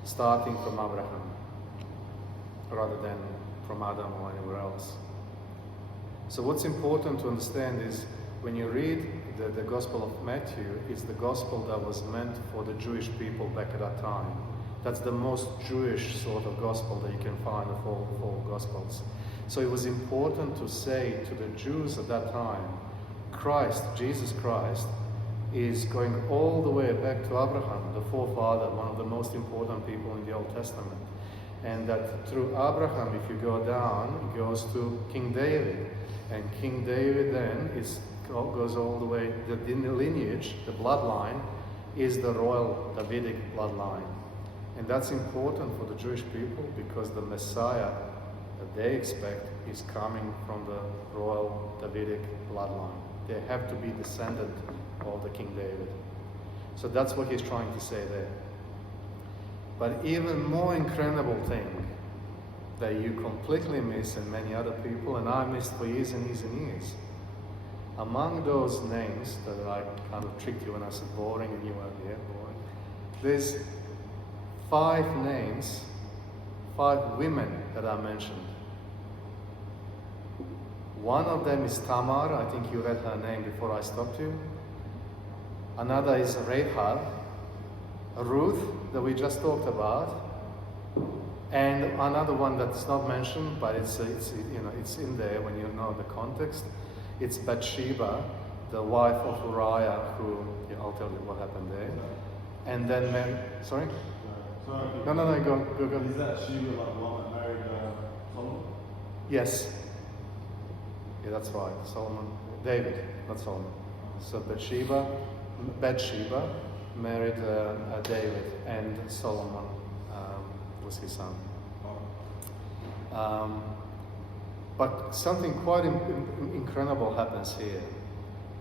starting from Abraham, rather than from Adam or anywhere else? So what's important to understand is when you read the Gospel of Matthew, it's the Gospel that was meant for the Jewish people back at that time. That's the most Jewish sort of Gospel that you can find of all Gospels. So it was important to say to the Jews at that time, Jesus Christ, is going all the way back to Abraham, the forefather, one of the most important people in the Old Testament. And that through Abraham, if you go down, it goes to King David. And King David then goes all the way, the lineage, the bloodline, is the royal Davidic bloodline. And that's important for the Jewish people because the Messiah that they expect is coming from the royal Davidic bloodline. They have to be descendant of the King David. So that's what he's trying to say there. But even more incredible thing that you completely miss and many other people, and I missed for years and years and years. Among those names that I kind of tricked you when I said boring and you went, yeah, boring. There's 5 names, 5 women that are mentioned. One of them is Tamar, I think you read her name before I stopped you. Another is Rahab, Ruth, that we just talked about. And another one that's not mentioned, but it's in there when you know the context. It's Bathsheba, the wife of Uriah, who I'll tell you what happened there. And then, sorry? No, No, go. Is that Sheba like the one that married Solomon? Yes. Yeah, that's right. Solomon, David, not Solomon. So Bathsheba married David, and Solomon was his son. But something quite incredible happens here.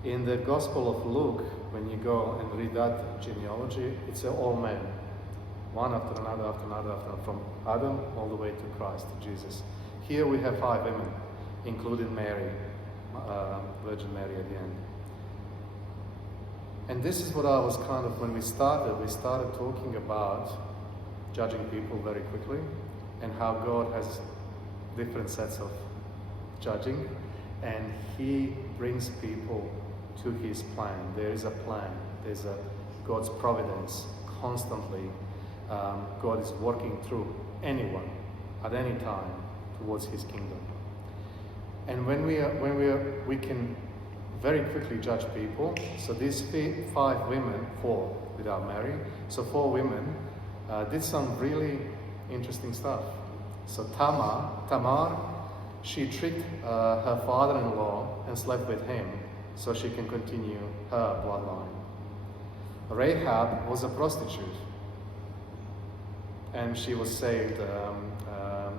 In the Gospel of Luke, when you go and read that genealogy, it's all men. One after another, from Adam all the way to Christ, to Jesus. Here we have 5 women, including Mary, Virgin Mary at the end. And this is what I was when we started talking about judging people very quickly, and how God has different sets of judging, and He brings people to His plan. There is a plan. There's God's providence constantly. God is working through anyone at any time towards His kingdom. And when we can very quickly judge people. So these 5 women, 4 without Mary, so 4 women did some really interesting stuff. So Tamar, she tricked her father-in-law and slept with him so she can continue her bloodline. Rahab was a prostitute, and she was saved.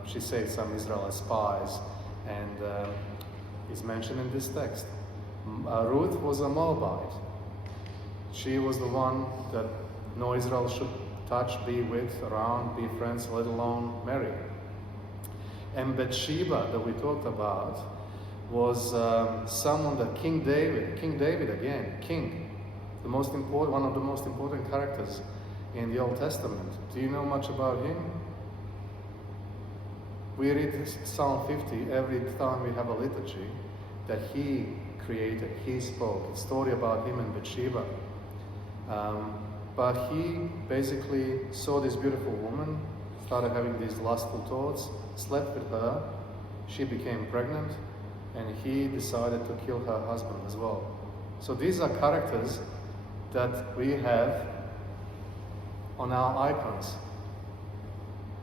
She saved some Israelite spies, and is mentioned in this text. Ruth was a Moabite. She was the one that no Israel should touch, be with, around, be friends, let alone marry. And Bathsheba, that we talked about, was someone that King David again, king, one of the most important characters in the Old Testament. Do you know much about him? We read Psalm 50 every time we have a liturgy, that he created, he spoke. It's a story about him and Bathsheba. But he basically saw this beautiful woman, started having these lustful thoughts, slept with her, she became pregnant, and he decided to kill her husband as well. So these are characters that we have on our icons.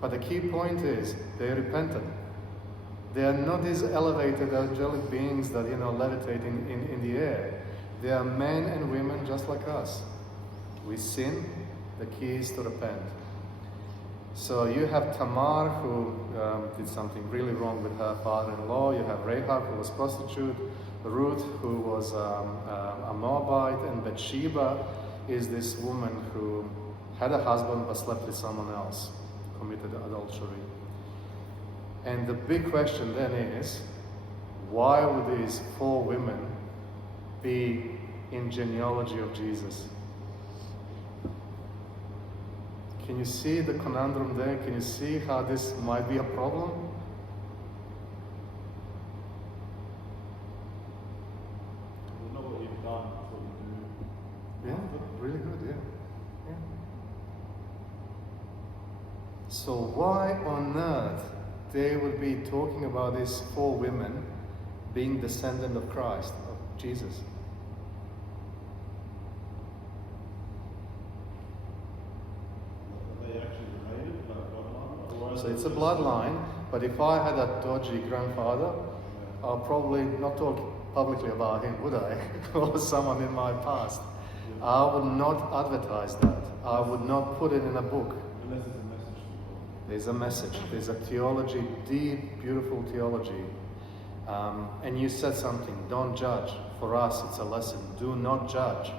But the key point is, they repented. They are not these elevated angelic beings that, levitate in the air. They are men and women just like us. We sin, the key is to repent. So you have Tamar, who did something really wrong with her father-in-law. You have Rahab, who was a prostitute. Ruth, who was a Moabite. And Bathsheba is this woman who had a husband but slept with someone else, committed adultery. And the big question then is, why would these 4 women be in genealogy of Jesus? Can you see the conundrum there? Can you see how this might be a problem? We know what you've done, so we do. Yeah, really good, yeah. So why on earth they would be talking about these 4 women being descendant of Christ, of Jesus? Are they actually related, like bloodline? Or So it's a bloodline, but if I had a dodgy grandfather, I'll probably not talk publicly about him, would I? Or someone in my past. I would not advertise that. I would not put it in a book. Unless it's a message to God. There's a message, there's a theology, deep, beautiful theology. And you said something, don't judge. For us, it's a lesson, do not judge.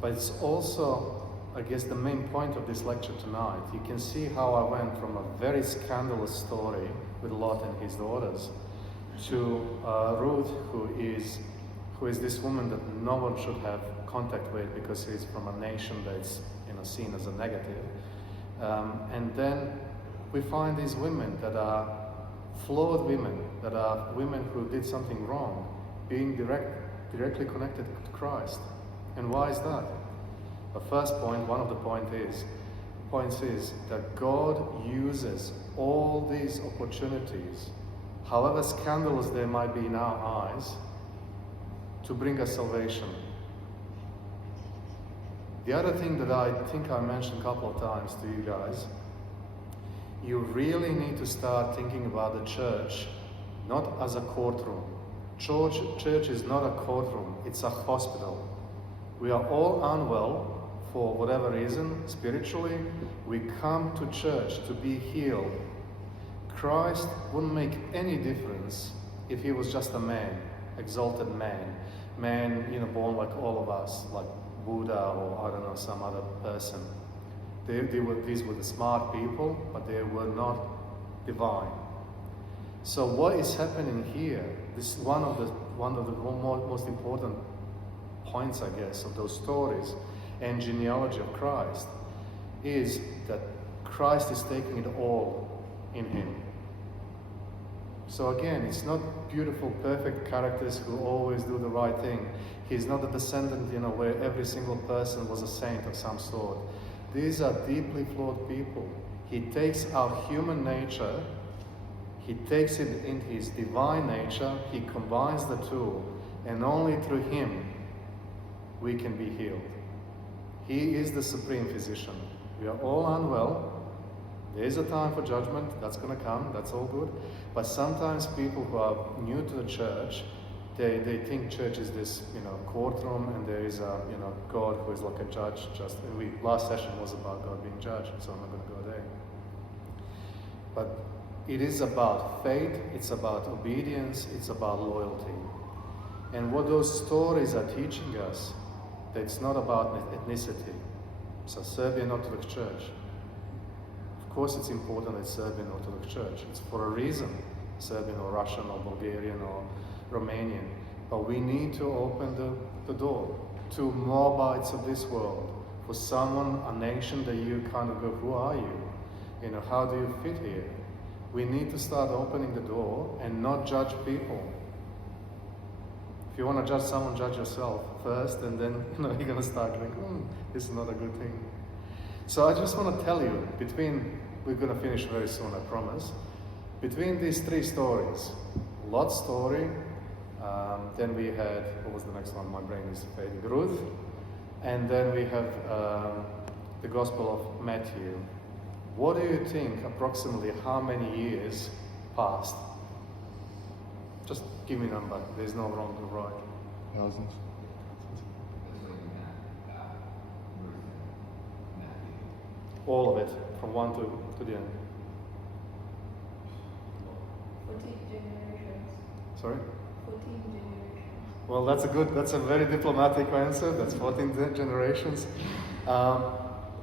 But it's also, I guess, the main point of this lecture tonight. You can see how I went from a very scandalous story with Lot and his daughters to Ruth, who is this woman that no one should have contact with because she's from a nation that's seen as a negative. And then we find these women that are flawed women, that are women who did something wrong, being directly connected to Christ. And why is that? The first point, one of the points is that God uses all these opportunities, however scandalous they might be in our eyes, to bring us salvation. The other thing that I think I mentioned a couple of times to you guys, you really need to start thinking about the church not as a courtroom. Church is not a courtroom, it's a hospital. We are all unwell for whatever reason, spiritually. We come to church to be healed. Christ wouldn't make any difference if he was just a man, exalted man, born like all of us, like Buddha or I don't know, some other person. These were the smart people, but they were not divine. So what is happening here? This is one of the most important points, I guess, of those stories and genealogy of Christ, is that Christ is taking it all in him. So again, it's not beautiful, perfect characters who always do the right thing. He's not a descendant, where every single person was a saint of some sort. These are deeply flawed people. He takes our human nature, he takes it into his divine nature, he combines the two, and only through him we can be healed. He is the supreme physician. We are all unwell. There is a time for judgment, that's going to come, that's all good. But sometimes people who are new to the church, they think church is this, courtroom, and there is a, God who is like a judge. Last session was about God being judged, so I'm not going to go there. But it is about faith, it's about obedience, it's about loyalty. And what those stories are teaching us, that it's not about ethnicity. So Serbian Orthodox Church, of course it's important that it's Serbian Orthodox Church. It's for a reason, Serbian or Russian or Bulgarian or Romanian. But we need to open the door to Moabites of this world. For someone, a nation that you kind of go, who are you? How do you fit here? We need to start opening the door and not judge people. If you want to judge someone, judge yourself first, and then you're going to start going, this is not a good thing. So I just want to tell you, we're going to finish very soon, I promise. Between these three stories, Lot's story, then we had, what was the next one? My brain is fading. Ruth, and then we have the Gospel of Matthew. What do you think, approximately, how many years passed? Just give me a number. There's no wrong or right. Thousands. All of it, from one to the end. 14 generations. Sorry? 14 generations. Well, that's a very diplomatic answer. That's 14 generations.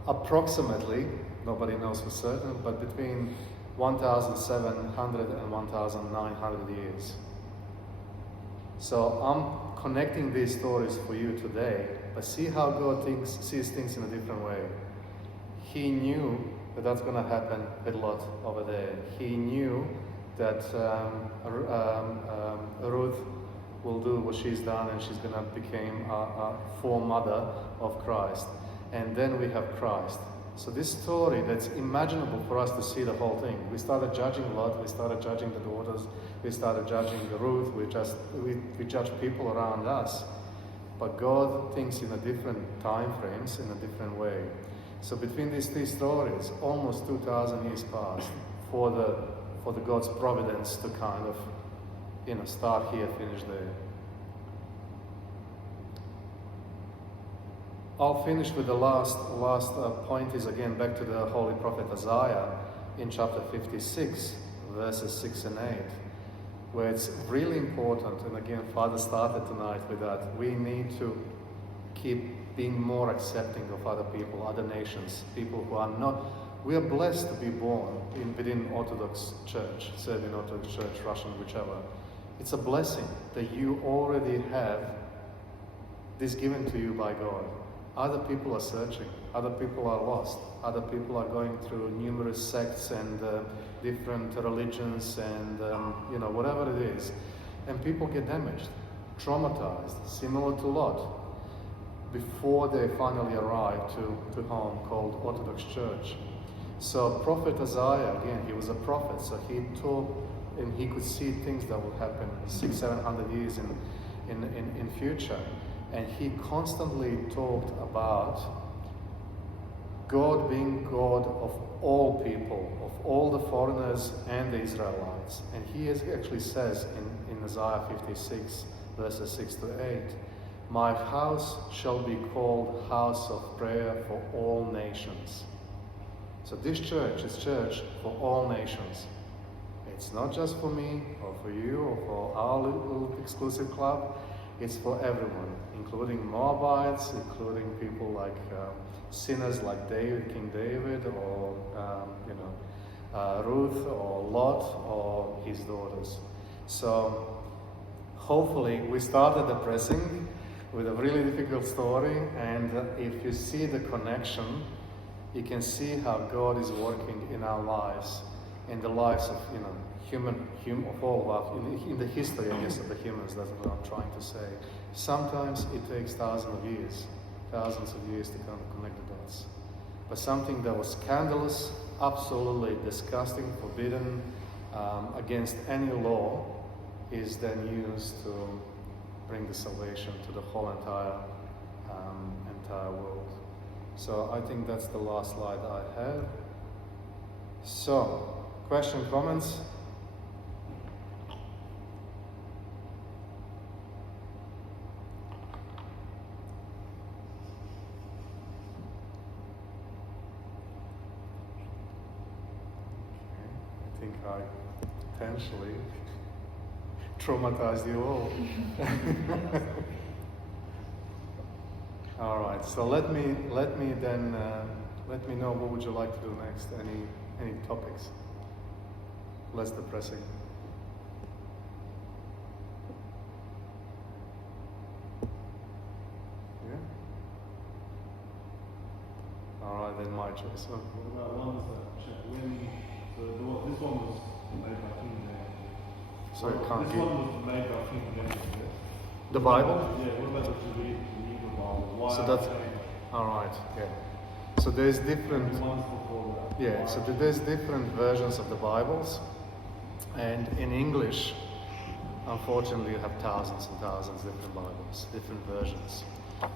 Approximately, nobody knows for certain, but between 1,700 and 1,900 years. So I'm connecting these stories for you today, but see how God sees things in a different way. He knew that that's going to happen with Lot over there. He knew that Ruth will do what she's done, and she's going to become a foremother of Christ. And then we have Christ. So this story, that's imaginable for us to see the whole thing. We started judging Lot, we started judging the daughters, we started judging Ruth, we judge people around us. But God thinks in a different time frames, in a different way. So between these three stories, almost 2,000 years passed for the God's providence to kind of, start here, finish there. I'll finish with the last point is again back to the Holy Prophet Isaiah in chapter 56, verses 6 and 8, where it's really important, and again Father started tonight with that, we need to keep being more accepting of other people, other nations, people who are not, we are blessed to be born within Orthodox Church, Serbian Orthodox Church, Russian, whichever. It's a blessing that you already have this given to you by God. Other people are searching, other people are lost, other people are going through numerous sects and different religions and whatever it is. And people get damaged, traumatized, similar to Lot, before they finally arrive to home called Orthodox Church. So Prophet Isaiah, again, he was a prophet, so he taught and he could see things that will happen 600-700 years in future. And he constantly talked about God being God of all people, of all the foreigners and the Israelites. And he actually says in Isaiah 56, verses 6 to 8, "My house shall be called house of prayer for all nations." So this church is church for all nations. It's not just for me or for you or for our little exclusive club. It's for everyone, including Moabites, including people like sinners like David, King David, or Ruth, or Lot, or his daughters. So hopefully we started the pressing with a really difficult story, and if you see the connection, you can see how God is working in our lives, in the lives of of all of us, in the history, I guess, of the humans. That's what I'm trying to say. Sometimes it takes thousands of years to kind of connect the dots. But something that was scandalous, absolutely disgusting, forbidden, against any law, is then used to bring the salvation to the whole entire world. So I think that's the last slide I have. So, question, comments? I think I potentially traumatized you all. All right. So let me know what would you like to do next. Any topics? Less depressing. Yeah. All right, then my choice. What about ones that check when this one was made by King David? Sorry, can't This hear. one was made by King David. Yeah? The Bible? Yeah, what about the Geneva Bible? Why So are that's they all right. Yeah. So there's different. the ones before that? Yeah. So there's different versions of the Bibles, and in English, unfortunately, you have thousands and thousands of different Bibles, different versions.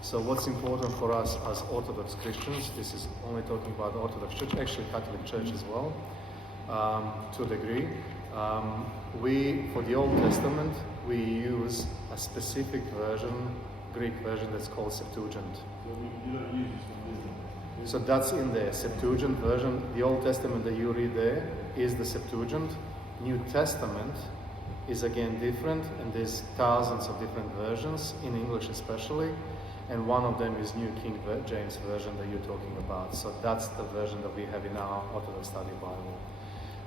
So what's important for us as Orthodox Christians, this is only talking about the Orthodox Church, actually Catholic Church as well, to a degree. For the Old Testament, we use a specific version, Greek version, that's called Septuagint. So you don't use this one, is it? So that's in there, Septuagint version. The Old Testament that you read there is the Septuagint. New Testament is again different, and there's thousands of different versions, in English especially, and one of them is New King James Version that you're talking about. So that's the version that we have in our Orthodox Study Bible.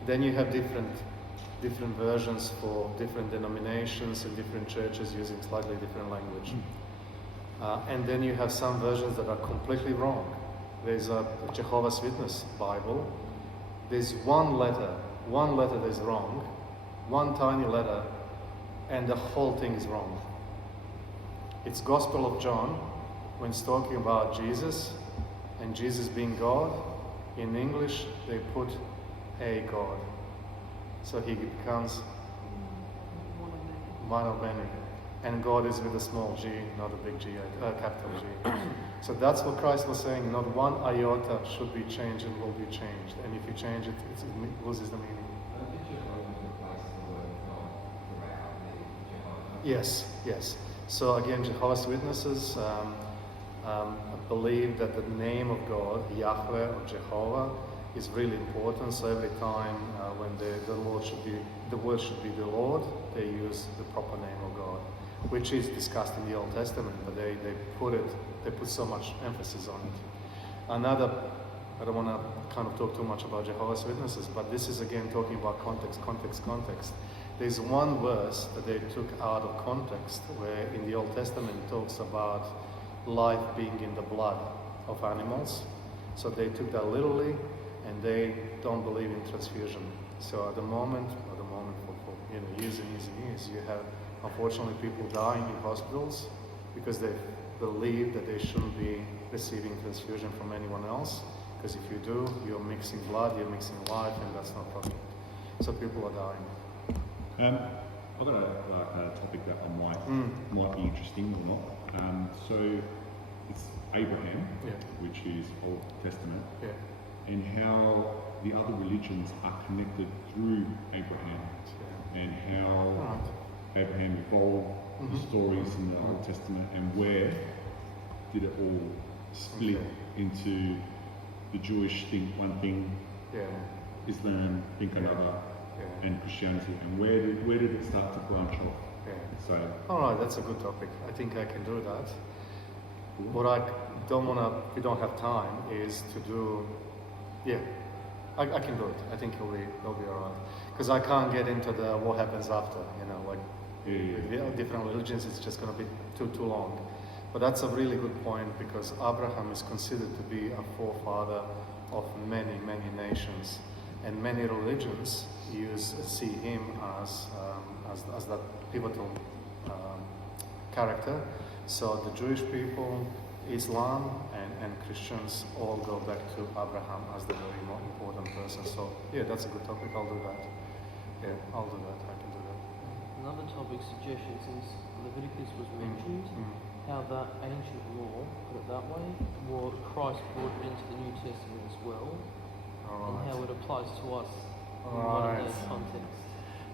Then you have different versions for different denominations and different churches using slightly different language. And then you have some versions that are completely wrong. There's a Jehovah's Witness Bible. There's one letter that is wrong, one tiny letter, and the whole thing is wrong. It's Gospel of John, when it's talking about Jesus and Jesus being God. In English, they put a God. So he becomes one of many. And God is with a small g, not a big G, capital G. So that's what Christ was saying. Not one iota should be changed and will be changed. And if you change it, it loses the meaning. Yes, yes. So again, Jehovah's Witnesses believe that the name of God, Yahweh or Jehovah, is really important. So every time when the word should be the Lord, they use the proper name of God, which is discussed in the Old Testament, but they put so much emphasis on it. Another, I don't want to kind of talk too much about Jehovah's Witnesses, but this is again talking about context. There's one verse that they took out of context, where in the Old Testament it talks about life being in the blood of animals. So they took that literally, and they don't believe in transfusion. So at the moment for years and years and years, you have unfortunately people dying in hospitals because they believe that they shouldn't be receiving transfusion from anyone else, because if you do, you're mixing blood, you're mixing life, and that's not proper. So people are dying. I've got a topic that might be interesting or not. So it's Abraham, Yeah. which is Old Testament, Yeah. and how the other religions are connected through Abraham, and how Alright. Abraham evolved the Mhm. stories in the Old Testament, and where did it all split Okay. into the Jewish think one thing, Yeah. Islam think another, Yeah. and Christianity, and where did it start to branch off? Yeah. So, All right, that's a good topic. I think I can do that. What I don't want to, if we don't have time, is to do, yeah, I can do it. I think it'll be all right. Because I can't get into the what happens after, you know, like with the different religions, it's just going to be too long. But that's a really good point, because Abraham is considered to be a forefather of many, many nations, and many religions see him as that pivotal character. So the Jewish people, Islam, and Christians all go back to Abraham as the very most important person. So yeah, that's a good topic. I'll do that. Yeah, I'll do that. I can do that. Another topic suggestion, since Leviticus was mentioned, Mm. how that ancient law, put it that way, Christ brought it into the New Testament as well, and how it applies to us in modern day Right. context.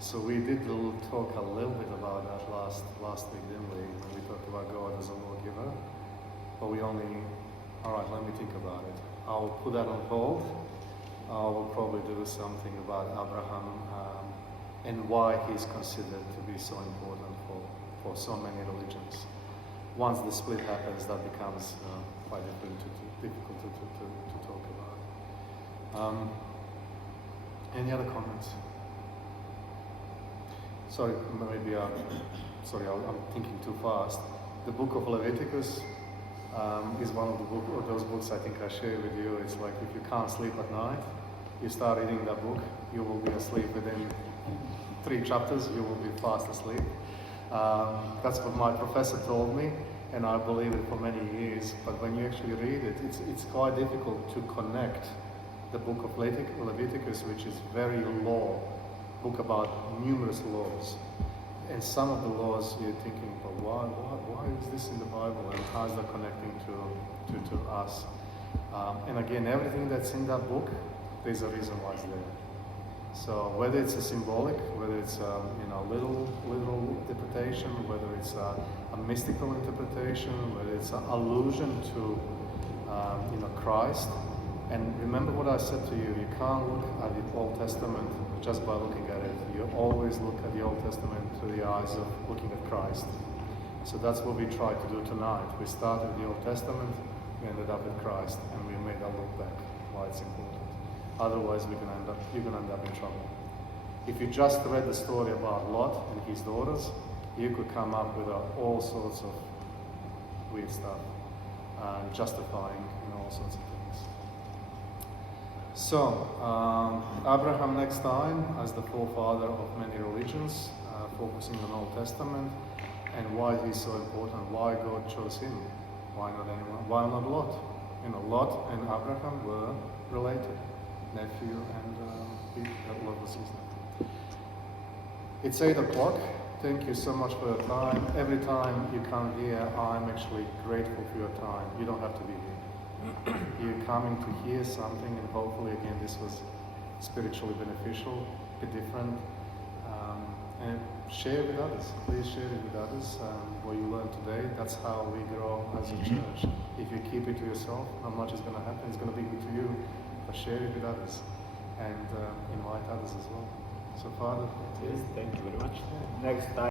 So we did talk a little bit about that last week, didn't we? When we talked about God as a lawgiver. But we only, all right, let me think about it. I'll put that on hold. I'll probably do something about Abraham and why he's considered to be so important for so many religions. Once the split happens, that becomes quite difficult to talk about. Any other comments? Sorry, maybe I'm thinking too fast. The book of Leviticus is one of those books I think I share with you. It's like if you can't sleep at night, you start reading that book, you will be asleep within 3 chapters, you will be fast asleep. That's what my professor told me, and I believe it for many years. But when you actually read it, it's quite difficult to connect the book of Leviticus, which is very law, book about numerous laws. And some of the laws you're thinking, but why is this in the Bible, and how is that connecting to us? And again, everything that's in that book, there's a reason why it's there. So whether it's a symbolic, whether it's literal interpretation, whether it's a mystical interpretation, whether it's an allusion to Christ. And remember what I said to you, you can't look at the Old Testament just by looking at it. You always look at the Old Testament through the eyes of looking at Christ. So that's what we try to do tonight. We started the Old Testament, we ended up with Christ, and we made that look back, why it's important. Otherwise, you're going to end up in trouble. If you just read the story about Lot and his daughters, you could come up with all sorts of weird stuff, justifying all sorts of things. So, Abraham next time as the forefather of many religions, focusing on Old Testament, and why he's so important, why God chose him, why not anyone, why not Lot? Lot and Abraham were related, nephew and Lot was his nephew. It's 8 o'clock. Thank you so much for your time. Every time you come here, I'm actually grateful for your time. You don't have to be here. You're coming to hear something, and hopefully again this was spiritually beneficial, a bit different, and share with others. Please share it with others, what you learned today. That's how we grow as a church. If you keep it to yourself, not much is going to happen. It's going to be good to you, but share it with others and invite others as well. So Father, Thank you very much. Next time.